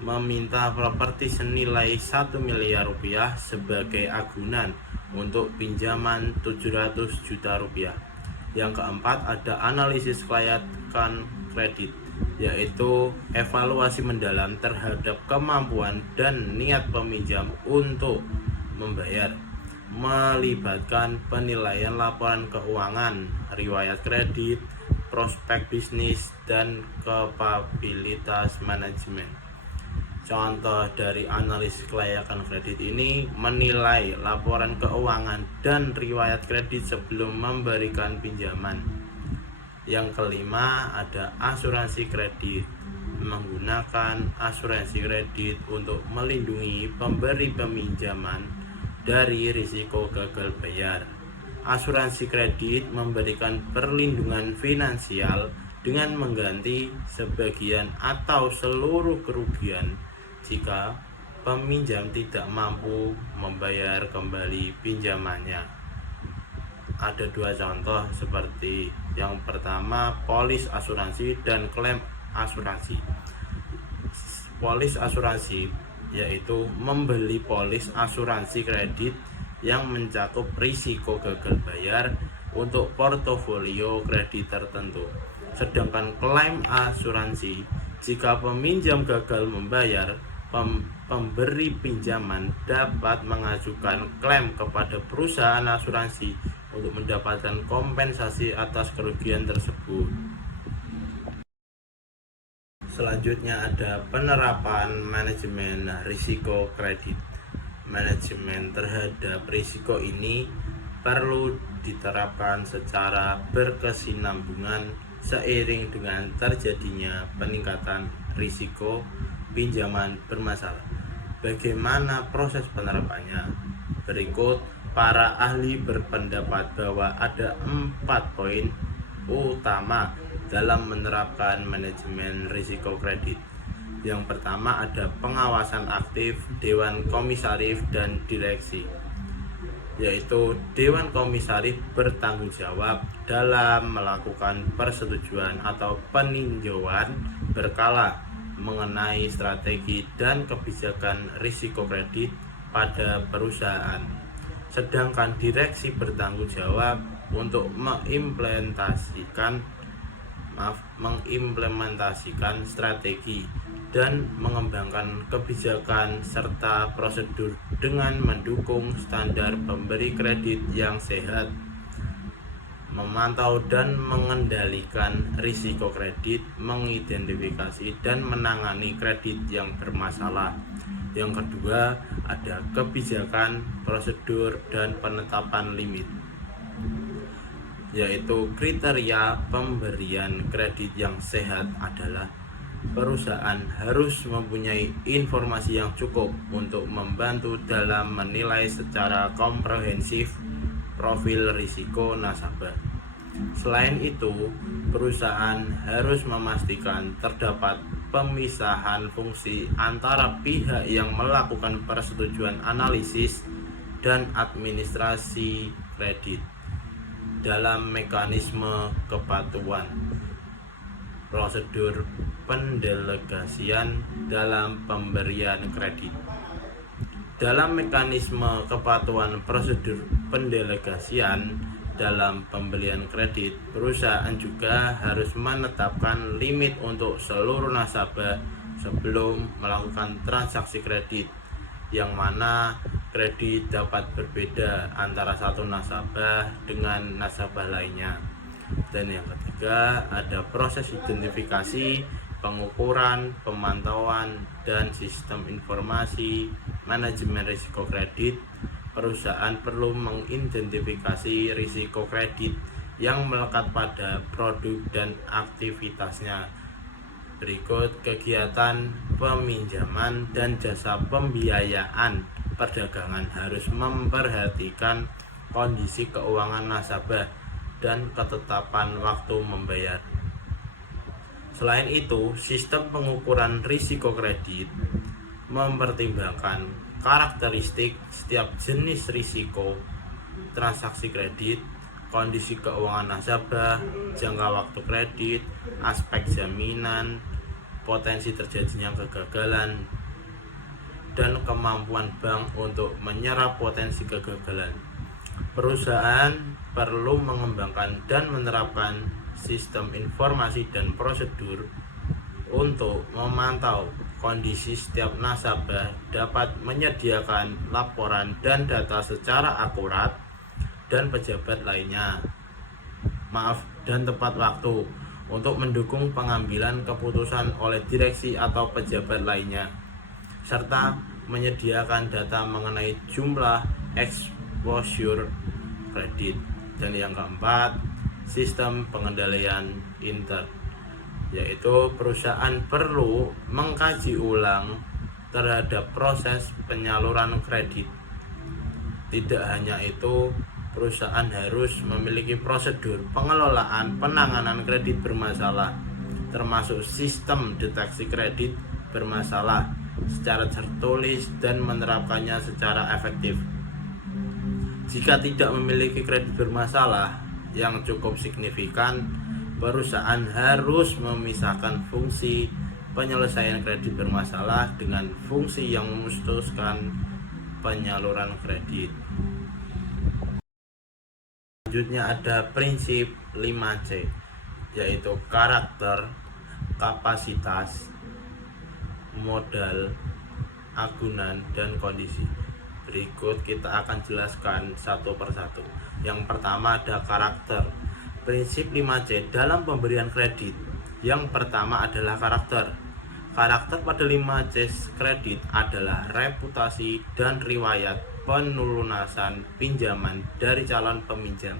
meminta properti senilai 1 miliar rupiah sebagai agunan untuk pinjaman 700 juta rupiah. Yang keempat, ada analisis kelayakan kredit, yaitu evaluasi mendalam terhadap kemampuan dan niat peminjam untuk membayar, melibatkan penilaian laporan keuangan, riwayat kredit, prospek bisnis, dan kapabilitas manajemen. Contoh dari analisis kelayakan kredit ini menilai laporan keuangan dan riwayat kredit sebelum memberikan pinjaman. Yang kelima, ada asuransi kredit. Menggunakan asuransi kredit untuk melindungi pemberi peminjaman dari risiko gagal bayar. Asuransi kredit memberikan perlindungan finansial dengan mengganti sebagian atau seluruh kerugian jika peminjam tidak mampu membayar kembali pinjamannya. Ada dua contoh seperti yang pertama, polis asuransi dan klaim asuransi. Polis asuransi yaitu membeli polis asuransi kredit yang mencakup risiko gagal bayar untuk portofolio kredit tertentu. Sedangkan klaim asuransi, jika peminjam gagal membayar, pemberi pinjaman dapat mengajukan klaim kepada perusahaan asuransi untuk mendapatkan kompensasi atas kerugian tersebut. Selanjutnya ada penerapan manajemen risiko kredit. Manajemen terhadap risiko ini perlu diterapkan secara berkesinambungan seiring dengan terjadinya peningkatan risiko pinjaman bermasalah. Bagaimana proses penerapannya? Berikut, para ahli berpendapat bahwa ada 4 poin utama dalam menerapkan manajemen risiko kredit. Yang pertama, ada pengawasan aktif Dewan Komisaris dan Direksi, yaitu Dewan Komisaris bertanggung jawab dalam melakukan persetujuan atau peninjauan berkala mengenai strategi dan kebijakan risiko kredit pada perusahaan. Sedangkan direksi bertanggung jawab untuk mengimplementasikan strategi dan mengembangkan kebijakan serta prosedur dengan mendukung standar pemberi kredit yang sehat, memantau dan mengendalikan risiko kredit, mengidentifikasi dan menangani kredit yang bermasalah. Yang kedua, ada kebijakan, prosedur, dan penetapan limit, yaitu kriteria pemberian kredit yang sehat adalah perusahaan harus mempunyai informasi yang cukup untuk membantu dalam menilai secara komprehensif profil risiko nasabah. Selain itu, perusahaan harus memastikan terdapat pemisahan fungsi antara pihak yang melakukan persetujuan analisis dan administrasi kredit dalam mekanisme kepatuhan, prosedur pendelegasian dalam pemberian kredit. Dalam mekanisme kepatuhan prosedur pendelegasian dalam pembelian kredit, perusahaan juga harus menetapkan limit untuk seluruh nasabah sebelum melakukan transaksi kredit, yang mana kredit dapat berbeda antara satu nasabah dengan nasabah lainnya. Dan yang ketiga, ada proses identifikasi, pengukuran, pemantauan, dan sistem informasi manajemen risiko kredit. Perusahaan perlu mengidentifikasi risiko kredit yang melekat pada produk dan aktivitasnya. Berikut kegiatan peminjaman dan jasa pembiayaan perdagangan harus memperhatikan kondisi keuangan nasabah dan ketetapan waktu membayar. Selain itu, sistem pengukuran risiko kredit mempertimbangkan karakteristik setiap jenis risiko transaksi kredit, kondisi keuangan nasabah, jangka waktu kredit, aspek jaminan, potensi terjadinya kegagalan, dan kemampuan bank untuk menyerap potensi kegagalan. Perusahaan perlu mengembangkan dan menerapkan sistem informasi dan prosedur untuk memantau kondisi setiap nasabah, dapat menyediakan laporan dan data secara akurat, dan pejabat lainnya dan tepat waktu untuk mendukung pengambilan keputusan oleh direksi atau pejabat lainnya, serta menyediakan data mengenai jumlah exposure kredit. Dan yang keempat, sistem pengendalian intern, yaitu perusahaan perlu mengkaji ulang terhadap proses penyaluran kredit. Tidak hanya itu, perusahaan harus memiliki prosedur pengelolaan penanganan kredit bermasalah, termasuk sistem deteksi kredit bermasalah secara tertulis dan menerapkannya secara efektif. Jika tidak memiliki kredit bermasalah yang cukup signifikan, perusahaan harus memisahkan fungsi penyelesaian kredit bermasalah dengan fungsi yang memutuskan penyaluran kredit. Selanjutnya ada prinsip 5C, yaitu karakter, kapasitas, modal, agunan, dan kondisi. Berikut kita akan jelaskan satu persatu. Yang pertama ada karakter. Prinsip 5C dalam pemberian kredit. Yang pertama adalah karakter. Karakter pada 5C kredit adalah reputasi dan riwayat penelunasan pinjaman dari calon peminjam.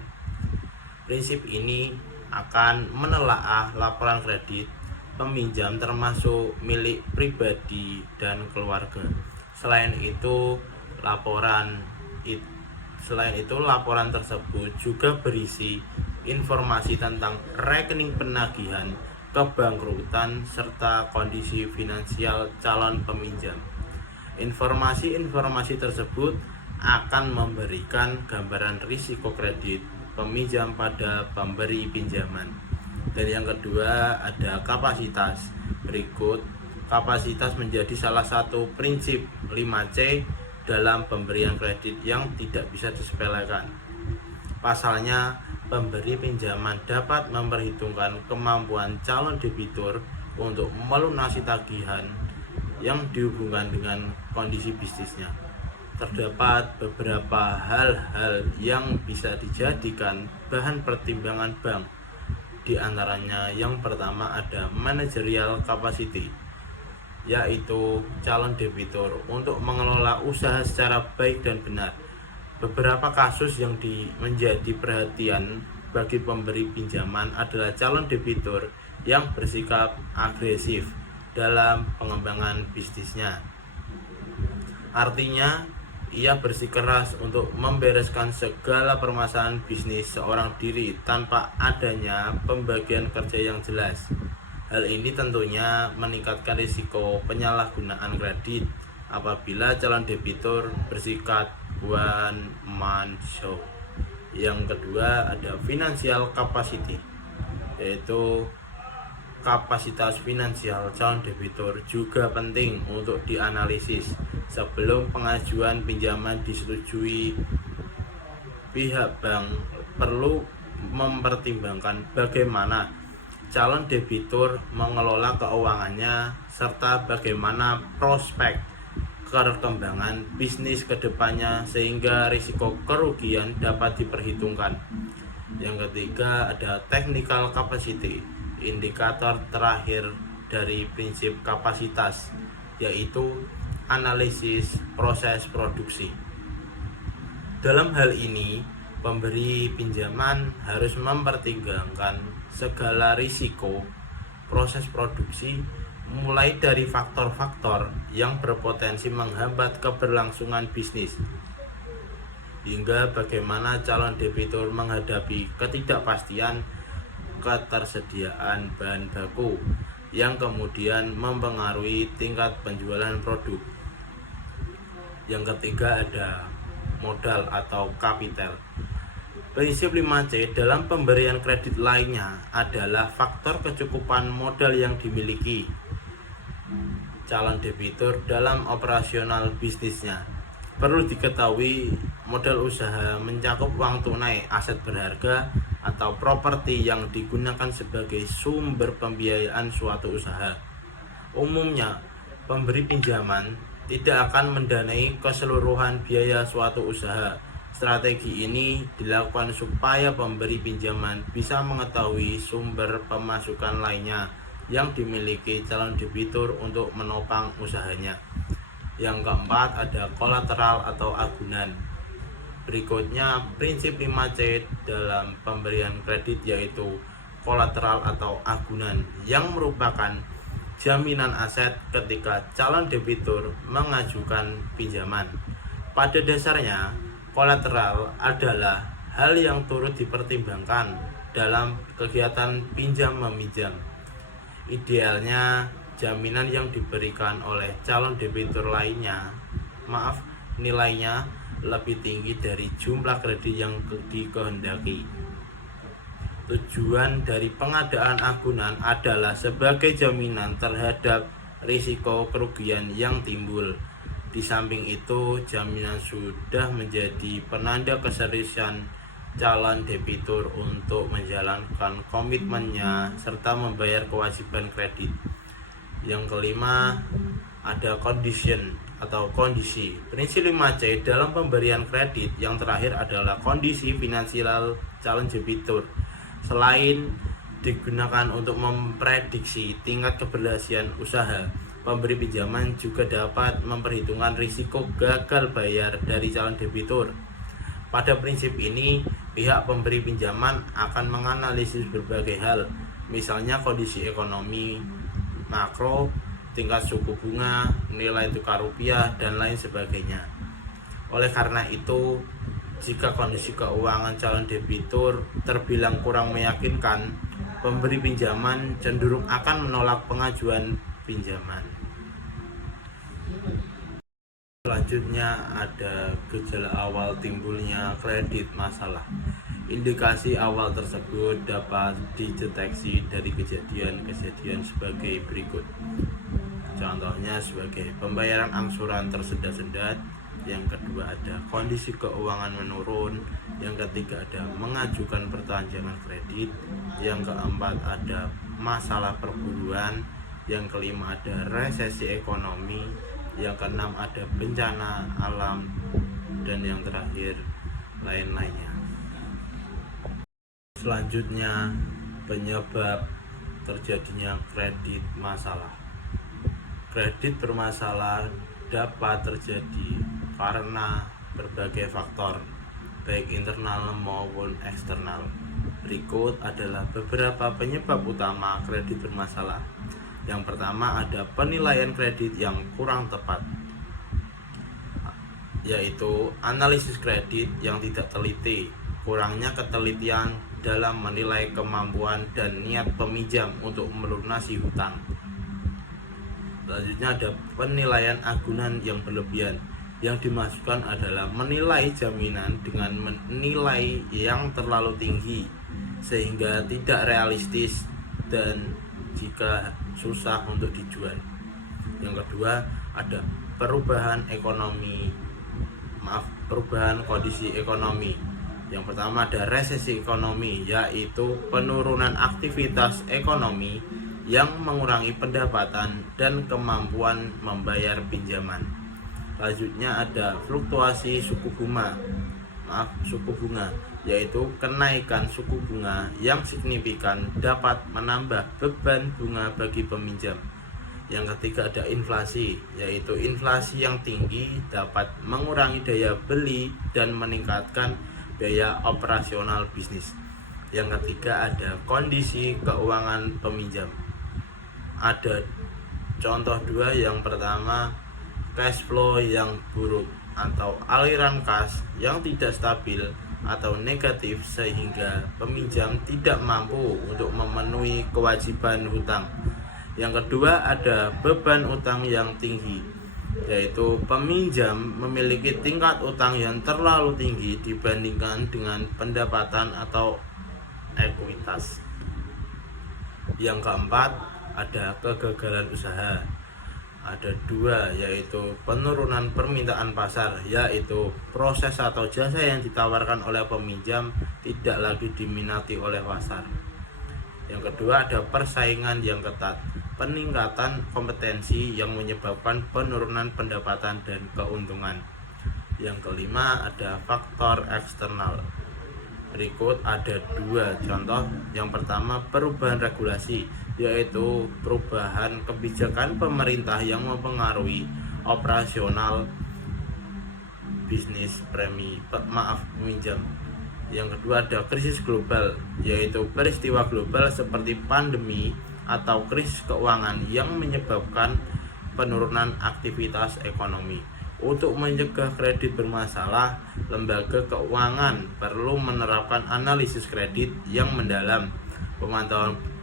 Prinsip ini akan menelaah laporan kredit peminjam termasuk milik pribadi dan keluarga. Selain itu, laporan tersebut juga berisi informasi tentang rekening penagihan, kebangkrutan, serta kondisi finansial calon peminjam. Informasi-informasi tersebut akan memberikan gambaran risiko kredit peminjam pada pemberi pinjaman. Dan yang kedua ada kapasitas. Berikut, kapasitas menjadi salah satu prinsip 5C dalam pemberian kredit yang tidak bisa disepelekan. Pasalnya, pemberi pinjaman dapat memperhitungkan kemampuan calon debitur untuk melunasi tagihan yang dihubungkan dengan kondisi bisnisnya. Terdapat beberapa hal-hal yang bisa dijadikan bahan pertimbangan bank. Di antaranya yang pertama ada managerial capacity, yaitu calon debitur untuk mengelola usaha secara baik dan benar. Beberapa kasus yang menjadi perhatian bagi pemberi pinjaman adalah calon debitur yang bersikap agresif dalam pengembangan bisnisnya. Artinya, ia bersikeras untuk membereskan segala permasalahan bisnis seorang diri tanpa adanya pembagian kerja yang jelas. Hal ini tentunya meningkatkan risiko penyalahgunaan kredit apabila calon debitur bersikap one man show. Yang kedua ada financial capacity, yaitu kapasitas finansial calon debitur juga penting untuk dianalisis sebelum pengajuan pinjaman disetujui. Pihak bank perlu mempertimbangkan bagaimana calon debitur mengelola keuangannya serta bagaimana prospek perkembangan bisnis kedepannya sehingga risiko kerugian dapat diperhitungkan. Yang ketiga ada technical capacity, indikator terakhir dari prinsip kapasitas, yaitu analisis proses produksi. Dalam hal ini, pemberi pinjaman harus mempertimbangkan segala risiko proses produksi, mulai dari faktor-faktor yang berpotensi menghambat keberlangsungan bisnis, hingga bagaimana calon debitur menghadapi ketidakpastian ketersediaan bahan baku yang kemudian mempengaruhi tingkat penjualan produk. Yang ketiga ada modal atau kapital. Prinsip 5C dalam pemberian kredit lainnya adalah faktor kecukupan modal yang dimiliki calon debitur dalam operasional bisnisnya. Perlu diketahui, modal usaha mencakup uang tunai, aset berharga, atau properti yang digunakan sebagai sumber pembiayaan suatu usaha. Umumnya, pemberi pinjaman tidak akan mendanai keseluruhan biaya suatu usaha. Strategi ini dilakukan supaya pemberi pinjaman bisa mengetahui sumber pemasukan lainnya yang dimiliki calon debitur untuk menopang usahanya. Yang keempat ada kolateral atau agunan. Berikutnya prinsip 5C dalam pemberian kredit, yaitu kolateral atau agunan, yang merupakan jaminan aset ketika calon debitur mengajukan pinjaman. Pada dasarnya, kolateral adalah hal yang turut dipertimbangkan dalam kegiatan pinjam-meminjam. Idealnya, jaminan yang diberikan oleh calon debitur nilainya lebih tinggi dari jumlah kredit yang dikehendaki. Tujuan dari pengadaan agunan adalah sebagai jaminan terhadap risiko kerugian yang timbul. Di samping itu, jaminan sudah menjadi penanda keseriusan calon debitur untuk menjalankan komitmennya serta membayar kewajiban kredit. Yang kelima ada condition atau kondisi. Prinsip 5C dalam pemberian kredit yang terakhir adalah kondisi finansial calon debitur. Selain digunakan untuk memprediksi tingkat keberhasilan usaha, pemberi pinjaman juga dapat memperhitungkan risiko gagal bayar dari calon debitur. Pada prinsip ini, pihak pemberi pinjaman akan menganalisis berbagai hal, misalnya kondisi ekonomi makro, tingkat suku bunga, nilai tukar rupiah, dan lain sebagainya. Oleh karena itu, jika kondisi keuangan calon debitur terbilang kurang meyakinkan, pemberi pinjaman cenderung akan menolak pengajuan pinjaman. Selanjutnya ada gejala awal timbulnya kredit masalah. Indikasi awal tersebut dapat dideteksi dari kejadian-kejadian sebagai berikut. Contohnya sebagai pembayaran angsuran tersendat-sendat. Yang kedua ada kondisi keuangan menurun. Yang ketiga ada mengajukan perpanjangan kredit. Yang keempat ada masalah perburuan. Yang kelima ada resesi ekonomi. Yang keenam ada bencana alam, dan yang terakhir lain-lainnya. Selanjutnya, penyebab terjadinya kredit masalah. Kredit bermasalah dapat terjadi karena berbagai faktor, baik internal maupun eksternal. Berikut adalah beberapa penyebab utama kredit bermasalah. Yang pertama ada penilaian kredit yang kurang tepat, yaitu analisis kredit yang tidak teliti, kurangnya ketelitian dalam menilai kemampuan dan niat peminjam untuk melunasi hutang. Selanjutnya ada penilaian agunan yang berlebihan, Yang dimasukkan adalah menilai jaminan dengan menilai yang terlalu tinggi sehingga tidak realistis dan jika susah untuk dijual. Yang kedua ada perubahan kondisi ekonomi. Yang pertama ada resesi ekonomi, yaitu penurunan aktivitas ekonomi yang mengurangi pendapatan dan kemampuan membayar pinjaman. Selanjutnya ada fluktuasi suku bunga, yaitu kenaikan suku bunga yang signifikan dapat menambah beban bunga bagi peminjam. Yang ketiga ada inflasi, yaitu inflasi yang tinggi dapat mengurangi daya beli dan meningkatkan biaya operasional bisnis. Yang ketiga ada kondisi keuangan peminjam. Ada contoh dua, yang pertama cash flow yang buruk atau aliran kas yang tidak stabil atau negatif sehingga peminjam tidak mampu untuk memenuhi kewajiban hutang. Yang kedua ada beban utang yang tinggi, yaitu peminjam memiliki tingkat utang yang terlalu tinggi dibandingkan dengan pendapatan atau ekuitas. Yang keempat ada kegagalan usaha. Ada dua, yaitu penurunan permintaan pasar, yaitu proses atau jasa yang ditawarkan oleh peminjam tidak lagi diminati oleh pasar. Yang kedua ada persaingan yang ketat, peningkatan kompetensi yang menyebabkan penurunan pendapatan dan keuntungan. Yang kelima ada faktor eksternal. Berikut ada dua contoh. Yang pertama perubahan regulasi, yaitu perubahan kebijakan pemerintah yang mempengaruhi operasional bisnis peminjam. Yang kedua ada krisis global, yaitu peristiwa global seperti pandemi atau krisis keuangan yang menyebabkan penurunan aktivitas ekonomi. Untuk mencegah kredit bermasalah, lembaga keuangan perlu menerapkan analisis kredit yang mendalam,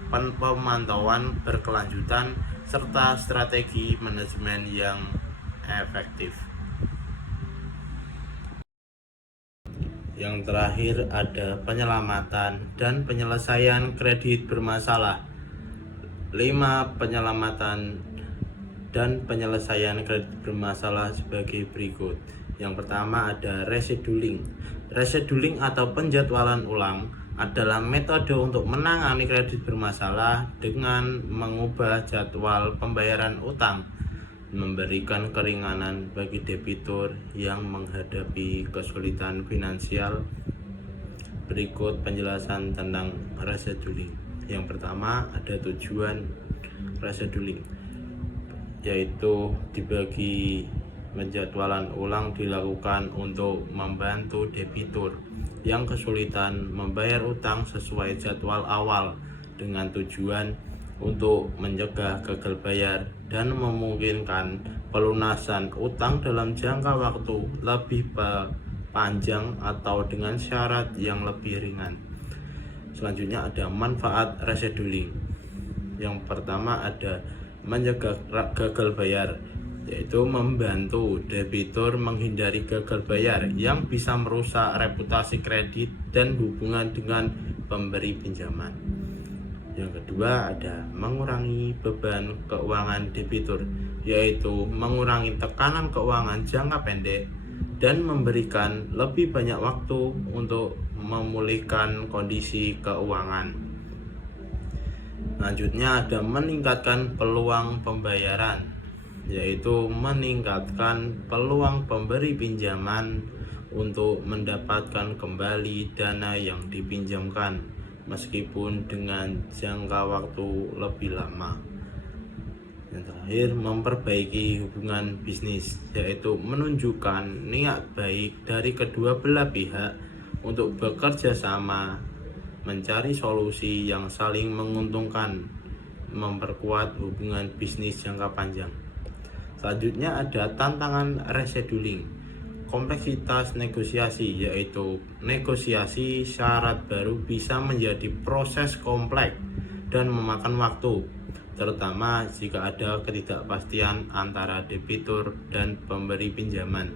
pemantauan berkelanjutan, serta strategi manajemen yang efektif. Yang terakhir ada penyelamatan dan penyelesaian kredit bermasalah. 5 penyelamatan dan penyelesaian kredit bermasalah sebagai berikut. Yang pertama ada rescheduling. Rescheduling atau penjadwalan ulang adalah metode untuk menangani kredit bermasalah dengan mengubah jadwal pembayaran utang, memberikan keringanan bagi debitur yang menghadapi kesulitan finansial. Berikut penjelasan tentang rescheduling. Yang pertama ada tujuan rescheduling, yaitu dibagi penjadwalan ulang dilakukan untuk membantu debitur yang kesulitan membayar utang sesuai jadwal awal dengan tujuan untuk mencegah gagal bayar dan memungkinkan pelunasan utang dalam jangka waktu lebih panjang atau dengan syarat yang lebih ringan. Selanjutnya ada manfaat rescheduling. Yang pertama ada mencegah gagal bayar, yaitu membantu debitur menghindari gagal bayar yang bisa merusak reputasi kredit dan hubungan dengan pemberi pinjaman. Yang kedua ada mengurangi beban keuangan debitur, yaitu mengurangi tekanan keuangan jangka pendek dan memberikan lebih banyak waktu untuk memulihkan kondisi keuangan. Selanjutnya ada meningkatkan peluang pembayaran, yaitu meningkatkan peluang pemberi pinjaman untuk mendapatkan kembali dana yang dipinjamkan meskipun dengan jangka waktu lebih lama. Yang terakhir memperbaiki hubungan bisnis, yaitu menunjukkan niat baik dari kedua belah pihak untuk bekerja sama mencari solusi yang saling menguntungkan, memperkuat hubungan bisnis jangka panjang. Selanjutnya ada tantangan rescheduling, kompleksitas negosiasi, yaitu negosiasi syarat baru bisa menjadi proses kompleks dan memakan waktu. terutama jika ada ketidakpastian antara debitur dan pemberi pinjaman.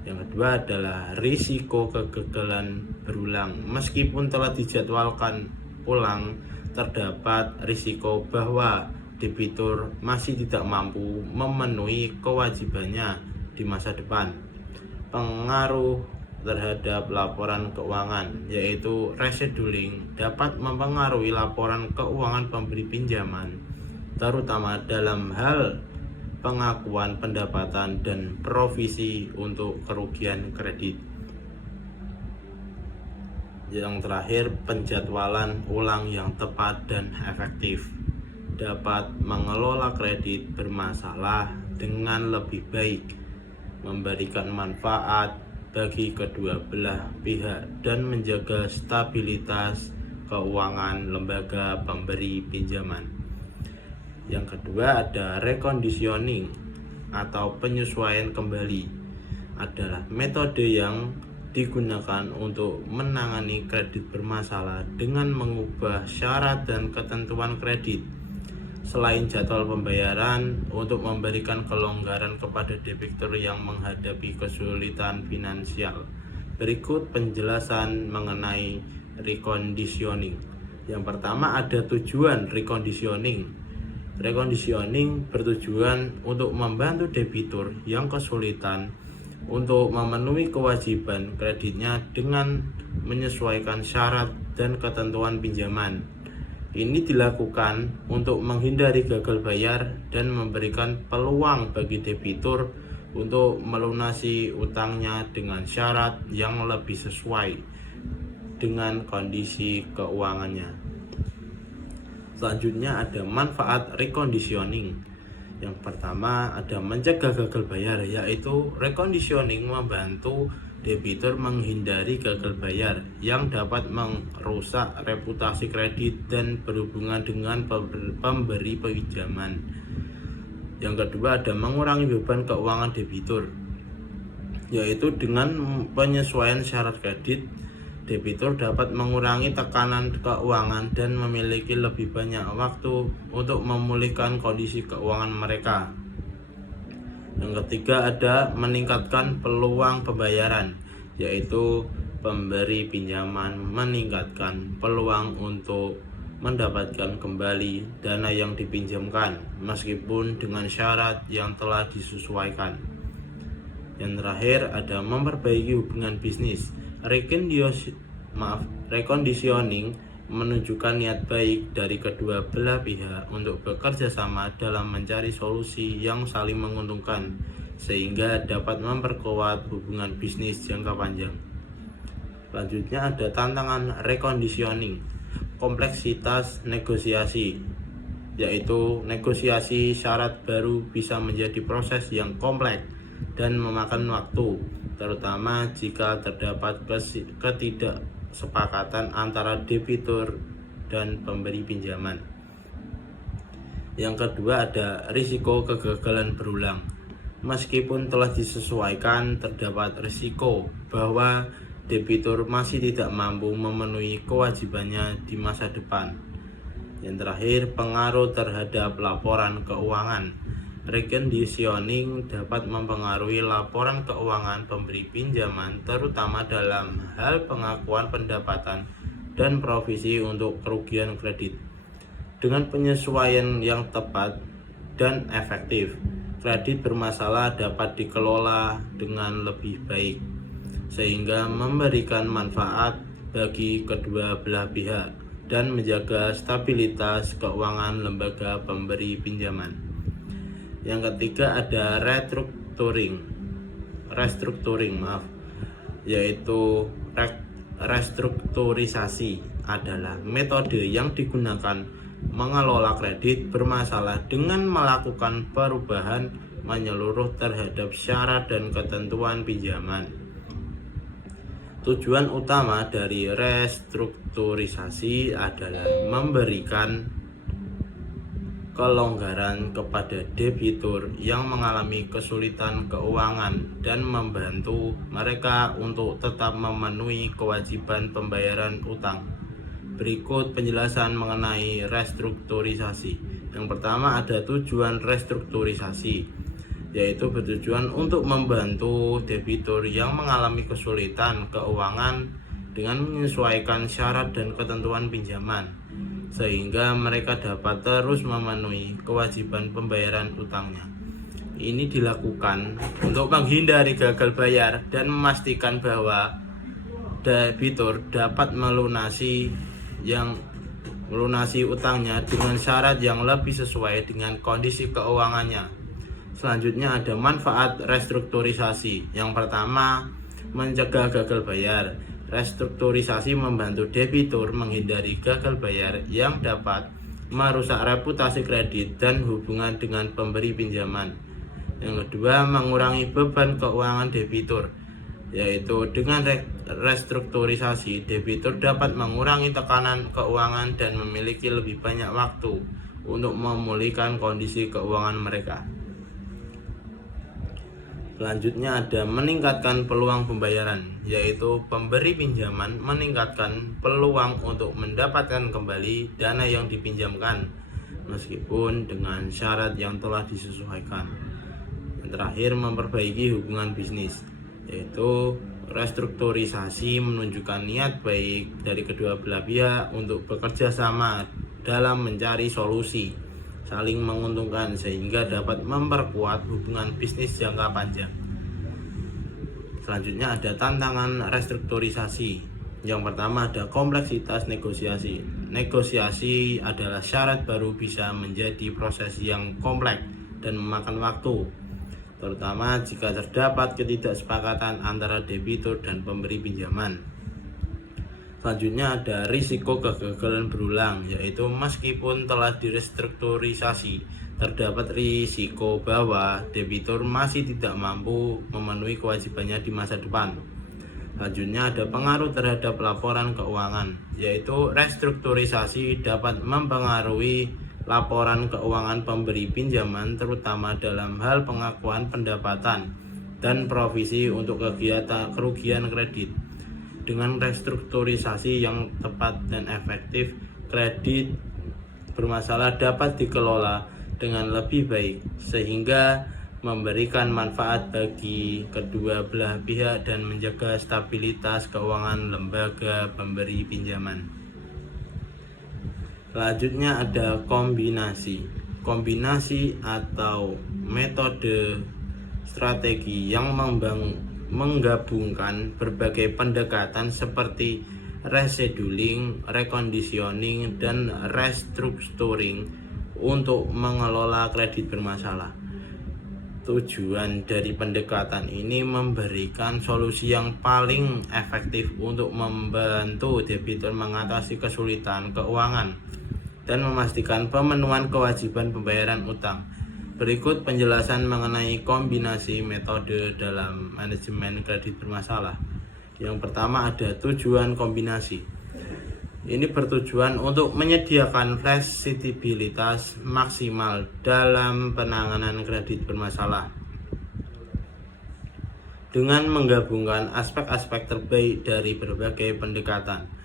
Yang kedua adalah risiko kegagalan berulang. Meskipun telah dijadwalkan ulang, terdapat risiko bahwa debitur masih tidak mampu memenuhi kewajibannya di masa depan. Pengaruh terhadap laporan keuangan, yaitu rescheduling, dapat mempengaruhi laporan keuangan pemberi pinjaman, terutama dalam hal pengakuan pendapatan dan provisi untuk kerugian kredit. Yang terakhir, penjadwalan ulang yang tepat dan efektif dapat mengelola kredit bermasalah dengan lebih baik, memberikan manfaat bagi kedua belah pihak, dan menjaga stabilitas keuangan lembaga pemberi pinjaman. Yang kedua ada reconditioning atau penyesuaian kembali, adalah metode yang digunakan untuk menangani kredit bermasalah dengan mengubah syarat dan ketentuan kredit selain jadwal pembayaran untuk memberikan kelonggaran kepada debitur yang menghadapi kesulitan finansial. Berikut penjelasan mengenai reconditioning. Yang pertama ada tujuan reconditioning. Reconditioning bertujuan untuk membantu debitur yang kesulitan untuk memenuhi kewajiban kreditnya dengan menyesuaikan syarat dan ketentuan pinjaman. Ini dilakukan untuk menghindari gagal bayar dan memberikan peluang bagi debitur untuk melunasi utangnya dengan syarat yang lebih sesuai dengan kondisi keuangannya. Selanjutnya ada manfaat reconditioning. Yang pertama ada mencegah gagal bayar, yaitu reconditioning membantu debitur menghindari gagal bayar yang dapat merusak reputasi kredit dan berhubungan dengan pemberi pinjaman. Yang kedua ada mengurangi beban keuangan debitur, yaitu dengan penyesuaian syarat kredit, debitur dapat mengurangi tekanan keuangan dan memiliki lebih banyak waktu untuk memulihkan kondisi keuangan mereka. Yang ketiga ada meningkatkan peluang pembayaran, yaitu pemberi pinjaman meningkatkan peluang untuk mendapatkan kembali dana yang dipinjamkan meskipun dengan syarat yang telah disesuaikan. Yang terakhir ada memperbaiki hubungan bisnis. Reconditioning menunjukkan niat baik dari kedua belah pihak untuk bekerja sama dalam mencari solusi yang saling menguntungkan sehingga dapat memperkuat hubungan bisnis jangka panjang. Selanjutnya ada tantangan reconditioning, kompleksitas negosiasi, yaitu negosiasi syarat baru bisa menjadi proses yang kompleks dan memakan waktu, terutama jika terdapat ketidaksepakatan antara debitur dan pemberi pinjaman. Yang kedua ada risiko kegagalan berulang. Meskipun telah disesuaikan, terdapat risiko bahwa debitur masih tidak mampu memenuhi kewajibannya di masa depan. Yang terakhir, pengaruh terhadap laporan keuangan. Reconditioning dapat mempengaruhi laporan keuangan pemberi pinjaman, terutama dalam hal pengakuan pendapatan dan provisi untuk kerugian kredit. Dengan penyesuaian yang tepat dan efektif, kredit bermasalah dapat dikelola dengan lebih baik, sehingga memberikan manfaat bagi kedua belah pihak dan menjaga stabilitas keuangan lembaga pemberi pinjaman. Yang ketiga ada restrukturing, yaitu restrukturisasi adalah metode yang digunakan mengelola kredit bermasalah dengan melakukan perubahan menyeluruh terhadap syarat dan ketentuan pinjaman. Tujuan utama dari restrukturisasi adalah memberikan kelonggaran kepada debitur yang mengalami kesulitan keuangan dan membantu mereka untuk tetap memenuhi kewajiban pembayaran utang. Berikut penjelasan mengenai restrukturisasi. Yang pertama ada tujuan restrukturisasi, yaitu bertujuan untuk membantu debitur yang mengalami kesulitan keuangan dengan menyesuaikan syarat dan ketentuan pinjaman, sehingga mereka dapat terus memenuhi kewajiban pembayaran utangnya. Ini dilakukan untuk menghindari gagal bayar dan memastikan bahwa debitur dapat melunasi utangnya dengan syarat yang lebih sesuai dengan kondisi keuangannya. Selanjutnya ada manfaat restrukturisasi. Yang pertama, mencegah gagal bayar. Restrukturisasi membantu debitur menghindari gagal bayar yang dapat merusak reputasi kredit dan hubungan dengan pemberi pinjaman. Yang kedua, mengurangi beban keuangan debitur, yaitu dengan restrukturisasi, debitur dapat mengurangi tekanan keuangan dan memiliki lebih banyak waktu untuk memulihkan kondisi keuangan mereka. Selanjutnya ada meningkatkan peluang pembayaran, yaitu pemberi pinjaman meningkatkan peluang untuk mendapatkan kembali dana yang dipinjamkan, meskipun dengan syarat yang telah disesuaikan. Yang terakhir, memperbaiki hubungan bisnis, yaitu restrukturisasi menunjukkan niat baik dari kedua belah pihak untuk bekerja sama dalam mencari solusi saling menguntungkan sehingga dapat memperkuat hubungan bisnis jangka panjang. Selanjutnya ada tantangan restrukturisasi. Yang pertama ada kompleksitas negosiasi. Negosiasi adalah syarat baru bisa menjadi proses yang kompleks dan memakan waktu, terutama jika terdapat ketidaksepakatan antara debitur dan pemberi pinjaman. Selanjutnya ada risiko kegagalan berulang, yaitu meskipun telah direstrukturisasi, terdapat risiko bahwa debitur masih tidak mampu memenuhi kewajibannya di masa depan. Selanjutnya ada pengaruh terhadap laporan keuangan, yaitu restrukturisasi dapat mempengaruhi laporan keuangan pemberi pinjaman, terutama dalam hal pengakuan pendapatan dan provisi untuk kerugian kredit. Dengan restrukturisasi yang tepat dan efektif, kredit bermasalah dapat dikelola dengan lebih baik sehingga memberikan manfaat bagi kedua belah pihak dan menjaga stabilitas keuangan lembaga pemberi pinjaman. Selanjutnya ada kombinasi. Kombinasi atau metode strategi yang menggabungkan berbagai pendekatan seperti rescheduling, reconditioning, dan restructuring untuk mengelola kredit bermasalah. Tujuan dari pendekatan ini memberikan solusi yang paling efektif untuk membantu debitur mengatasi kesulitan keuangan dan memastikan pemenuhan kewajiban pembayaran utang. Berikut penjelasan mengenai kombinasi metode dalam manajemen kredit bermasalah. Yang pertama ada tujuan kombinasi. Ini bertujuan untuk menyediakan fleksibilitas maksimal dalam penanganan kredit bermasalah dengan menggabungkan aspek-aspek terbaik dari berbagai pendekatan.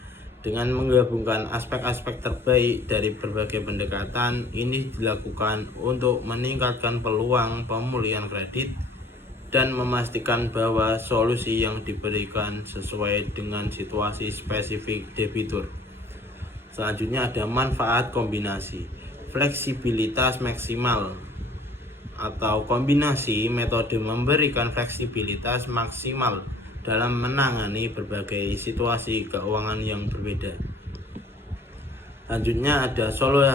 Dengan menggabungkan aspek-aspek terbaik dari berbagai pendekatan, ini dilakukan untuk meningkatkan peluang pemulihan kredit dan memastikan bahwa solusi yang diberikan sesuai dengan situasi spesifik debitur. Selanjutnya ada manfaat kombinasi. Fleksibilitas maksimal atau kombinasi metode memberikan fleksibilitas maksimal dalam menangani berbagai situasi keuangan yang berbeda. Selanjutnya ada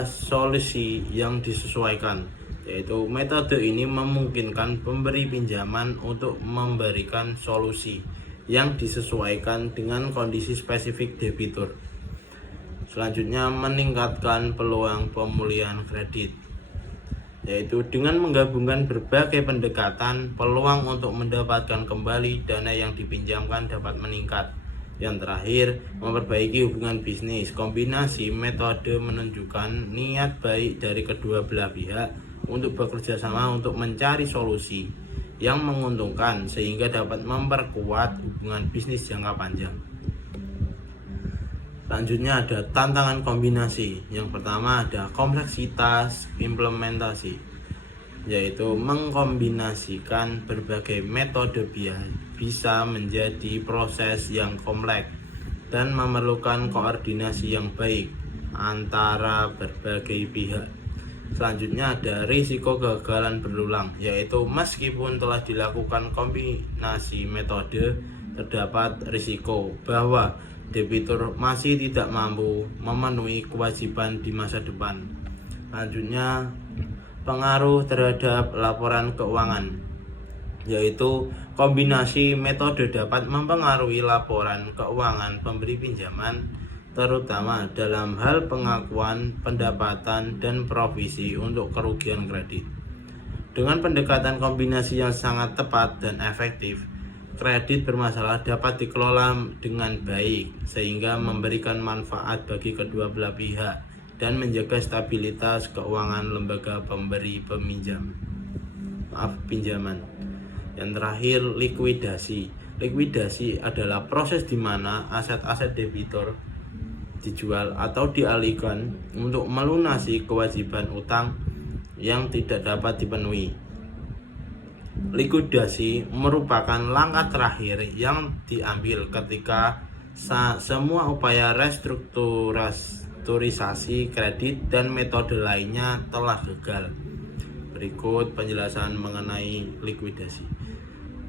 solusi yang disesuaikan, yaitu metode ini memungkinkan pemberi pinjaman untuk memberikan solusi yang disesuaikan dengan kondisi spesifik debitur. Selanjutnya meningkatkan peluang pemulihan kredit, yaitu dengan menggabungkan berbagai pendekatan, peluang untuk mendapatkan kembali dana yang dipinjamkan dapat meningkat. Yang terakhir, memperbaiki hubungan bisnis. Kombinasi metode menunjukkan niat baik dari kedua belah pihak untuk bekerja sama untuk mencari solusi yang menguntungkan sehingga dapat memperkuat hubungan bisnis jangka panjang. Selanjutnya ada tantangan kombinasi. Yang pertama ada kompleksitas implementasi, yaitu mengkombinasikan berbagai metode bisa menjadi proses yang kompleks dan memerlukan koordinasi yang baik antara berbagai pihak. Selanjutnya ada risiko kegagalan berulang, yaitu meskipun telah dilakukan kombinasi metode, terdapat risiko bahwa debitur masih tidak mampu memenuhi kewajiban di masa depan. Selanjutnya, pengaruh terhadap laporan keuangan, yaitu kombinasi metode dapat mempengaruhi laporan keuangan pemberi pinjaman, terutama dalam hal pengakuan pendapatan dan provisi untuk kerugian kredit. Dengan pendekatan kombinasi yang sangat tepat dan efektif, kredit bermasalah dapat dikelola dengan baik sehingga memberikan manfaat bagi kedua belah pihak dan menjaga stabilitas keuangan lembaga pemberi pinjaman. Yang terakhir, likuidasi. Likuidasi adalah proses di mana aset-aset debitur dijual atau dialihkan untuk melunasi kewajiban utang yang tidak dapat dipenuhi. Likuidasi merupakan langkah terakhir yang diambil ketika semua upaya restrukturisasi kredit dan metode lainnya telah gagal. Berikut penjelasan mengenai likuidasi.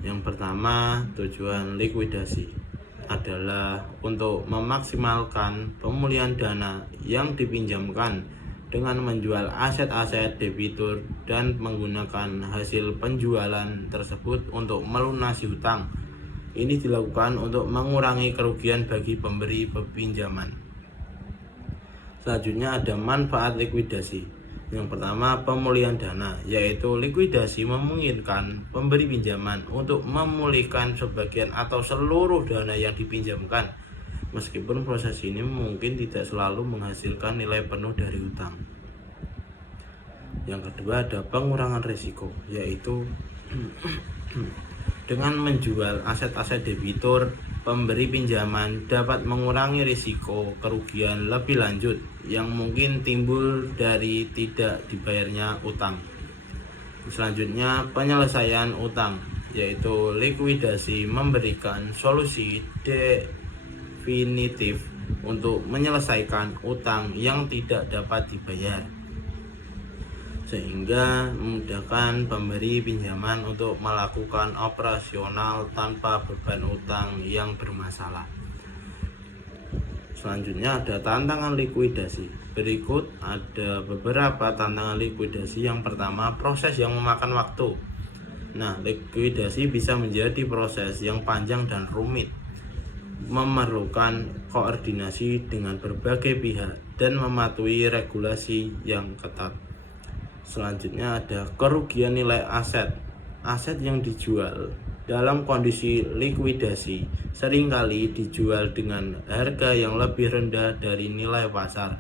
Yang pertama, tujuan likuidasi adalah untuk memaksimalkan pemulihan dana yang dipinjamkan dengan menjual aset-aset debitur dan menggunakan hasil penjualan tersebut untuk melunasi hutang. Ini dilakukan untuk mengurangi kerugian bagi pemberi pinjaman. Selanjutnya ada manfaat likuidasi. Yang pertama, pemulihan dana, yaitu likuidasi memungkinkan pemberi pinjaman untuk memulihkan sebagian atau seluruh dana yang dipinjamkan, meskipun proses ini mungkin tidak selalu menghasilkan nilai penuh dari hutang. Yang kedua ada pengurangan risiko, yaitu dengan menjual aset-aset debitur, pemberi pinjaman dapat mengurangi risiko kerugian lebih lanjut yang mungkin timbul dari tidak dibayarnya utang. Selanjutnya, penyelesaian utang, yaitu likuidasi memberikan solusi definitif untuk menyelesaikan utang yang tidak dapat dibayar, sehingga memudahkan pemberi pinjaman untuk melakukan operasional tanpa beban utang yang bermasalah. Selanjutnya ada tantangan likuidasi. Berikut ada beberapa tantangan likuidasi. Yang pertama, proses yang memakan waktu. Nah, likuidasi bisa menjadi proses yang panjang dan rumit, memerlukan koordinasi dengan berbagai pihak dan mematuhi regulasi yang ketat. Selanjutnya ada kerugian nilai aset. Aset yang dijual dalam kondisi likuidasi seringkali dijual dengan harga yang lebih rendah dari nilai pasar,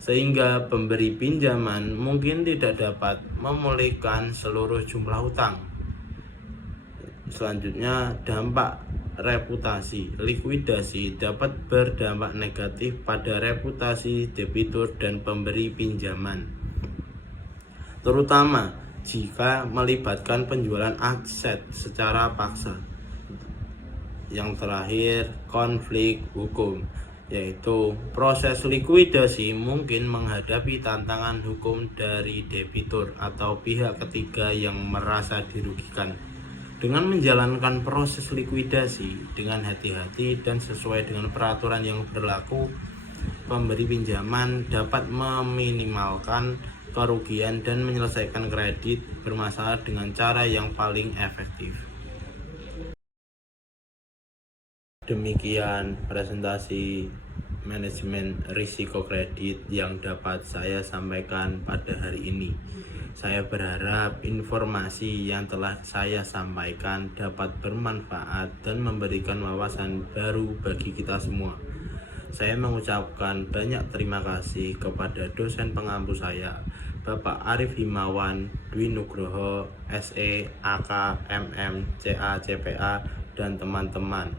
sehingga pemberi pinjaman mungkin tidak dapat memulihkan seluruh jumlah utang. Selanjutnya, dampak reputasi. Likuidasi dapat berdampak negatif pada reputasi debitur dan pemberi pinjaman, terutama jika melibatkan penjualan aset secara paksa. Yang terakhir, konflik hukum, yaitu proses likuidasi mungkin menghadapi tantangan hukum dari debitur atau pihak ketiga yang merasa dirugikan. Dengan menjalankan proses likuidasi dengan hati-hati dan sesuai dengan peraturan yang berlaku, pemberi pinjaman dapat meminimalkan kerugian dan menyelesaikan kredit bermasalah dengan cara yang paling efektif. Demikian presentasi manajemen risiko kredit yang dapat saya sampaikan pada hari ini. Saya berharap informasi yang telah saya sampaikan dapat bermanfaat dan memberikan wawasan baru bagi kita semua. Saya mengucapkan banyak terima kasih kepada dosen pengampu saya, Bapak Arif Himawan Dwi Nugroho, SE, AK, MM, CA, CPA, dan teman-teman.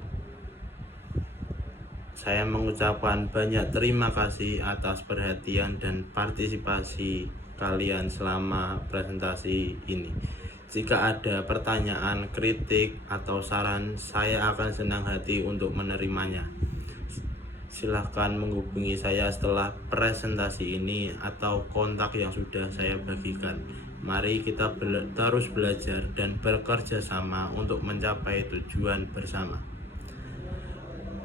Saya mengucapkan banyak terima kasih atas perhatian dan partisipasi kalian selama presentasi ini. Jika ada pertanyaan, kritik, atau saran, saya akan senang hati untuk menerimanya. Silahkan menghubungi saya setelah presentasi ini atau kontak yang sudah saya bagikan. Mari kita terus belajar dan bekerja sama untuk mencapai tujuan bersama.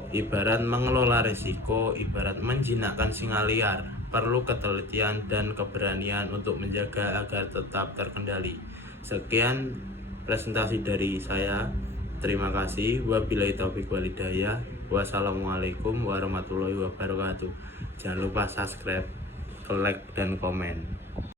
Ibarat mengelola risiko, ibarat menjinakkan singa liar, perlu ketelitian dan keberanian untuk menjaga agar tetap terkendali. Sekian presentasi dari saya. Terima kasih. Wabillahi taufiq wal hidayah. Wassalamualaikum warahmatullahi wabarakatuh. Jangan lupa subscribe, like, dan komen.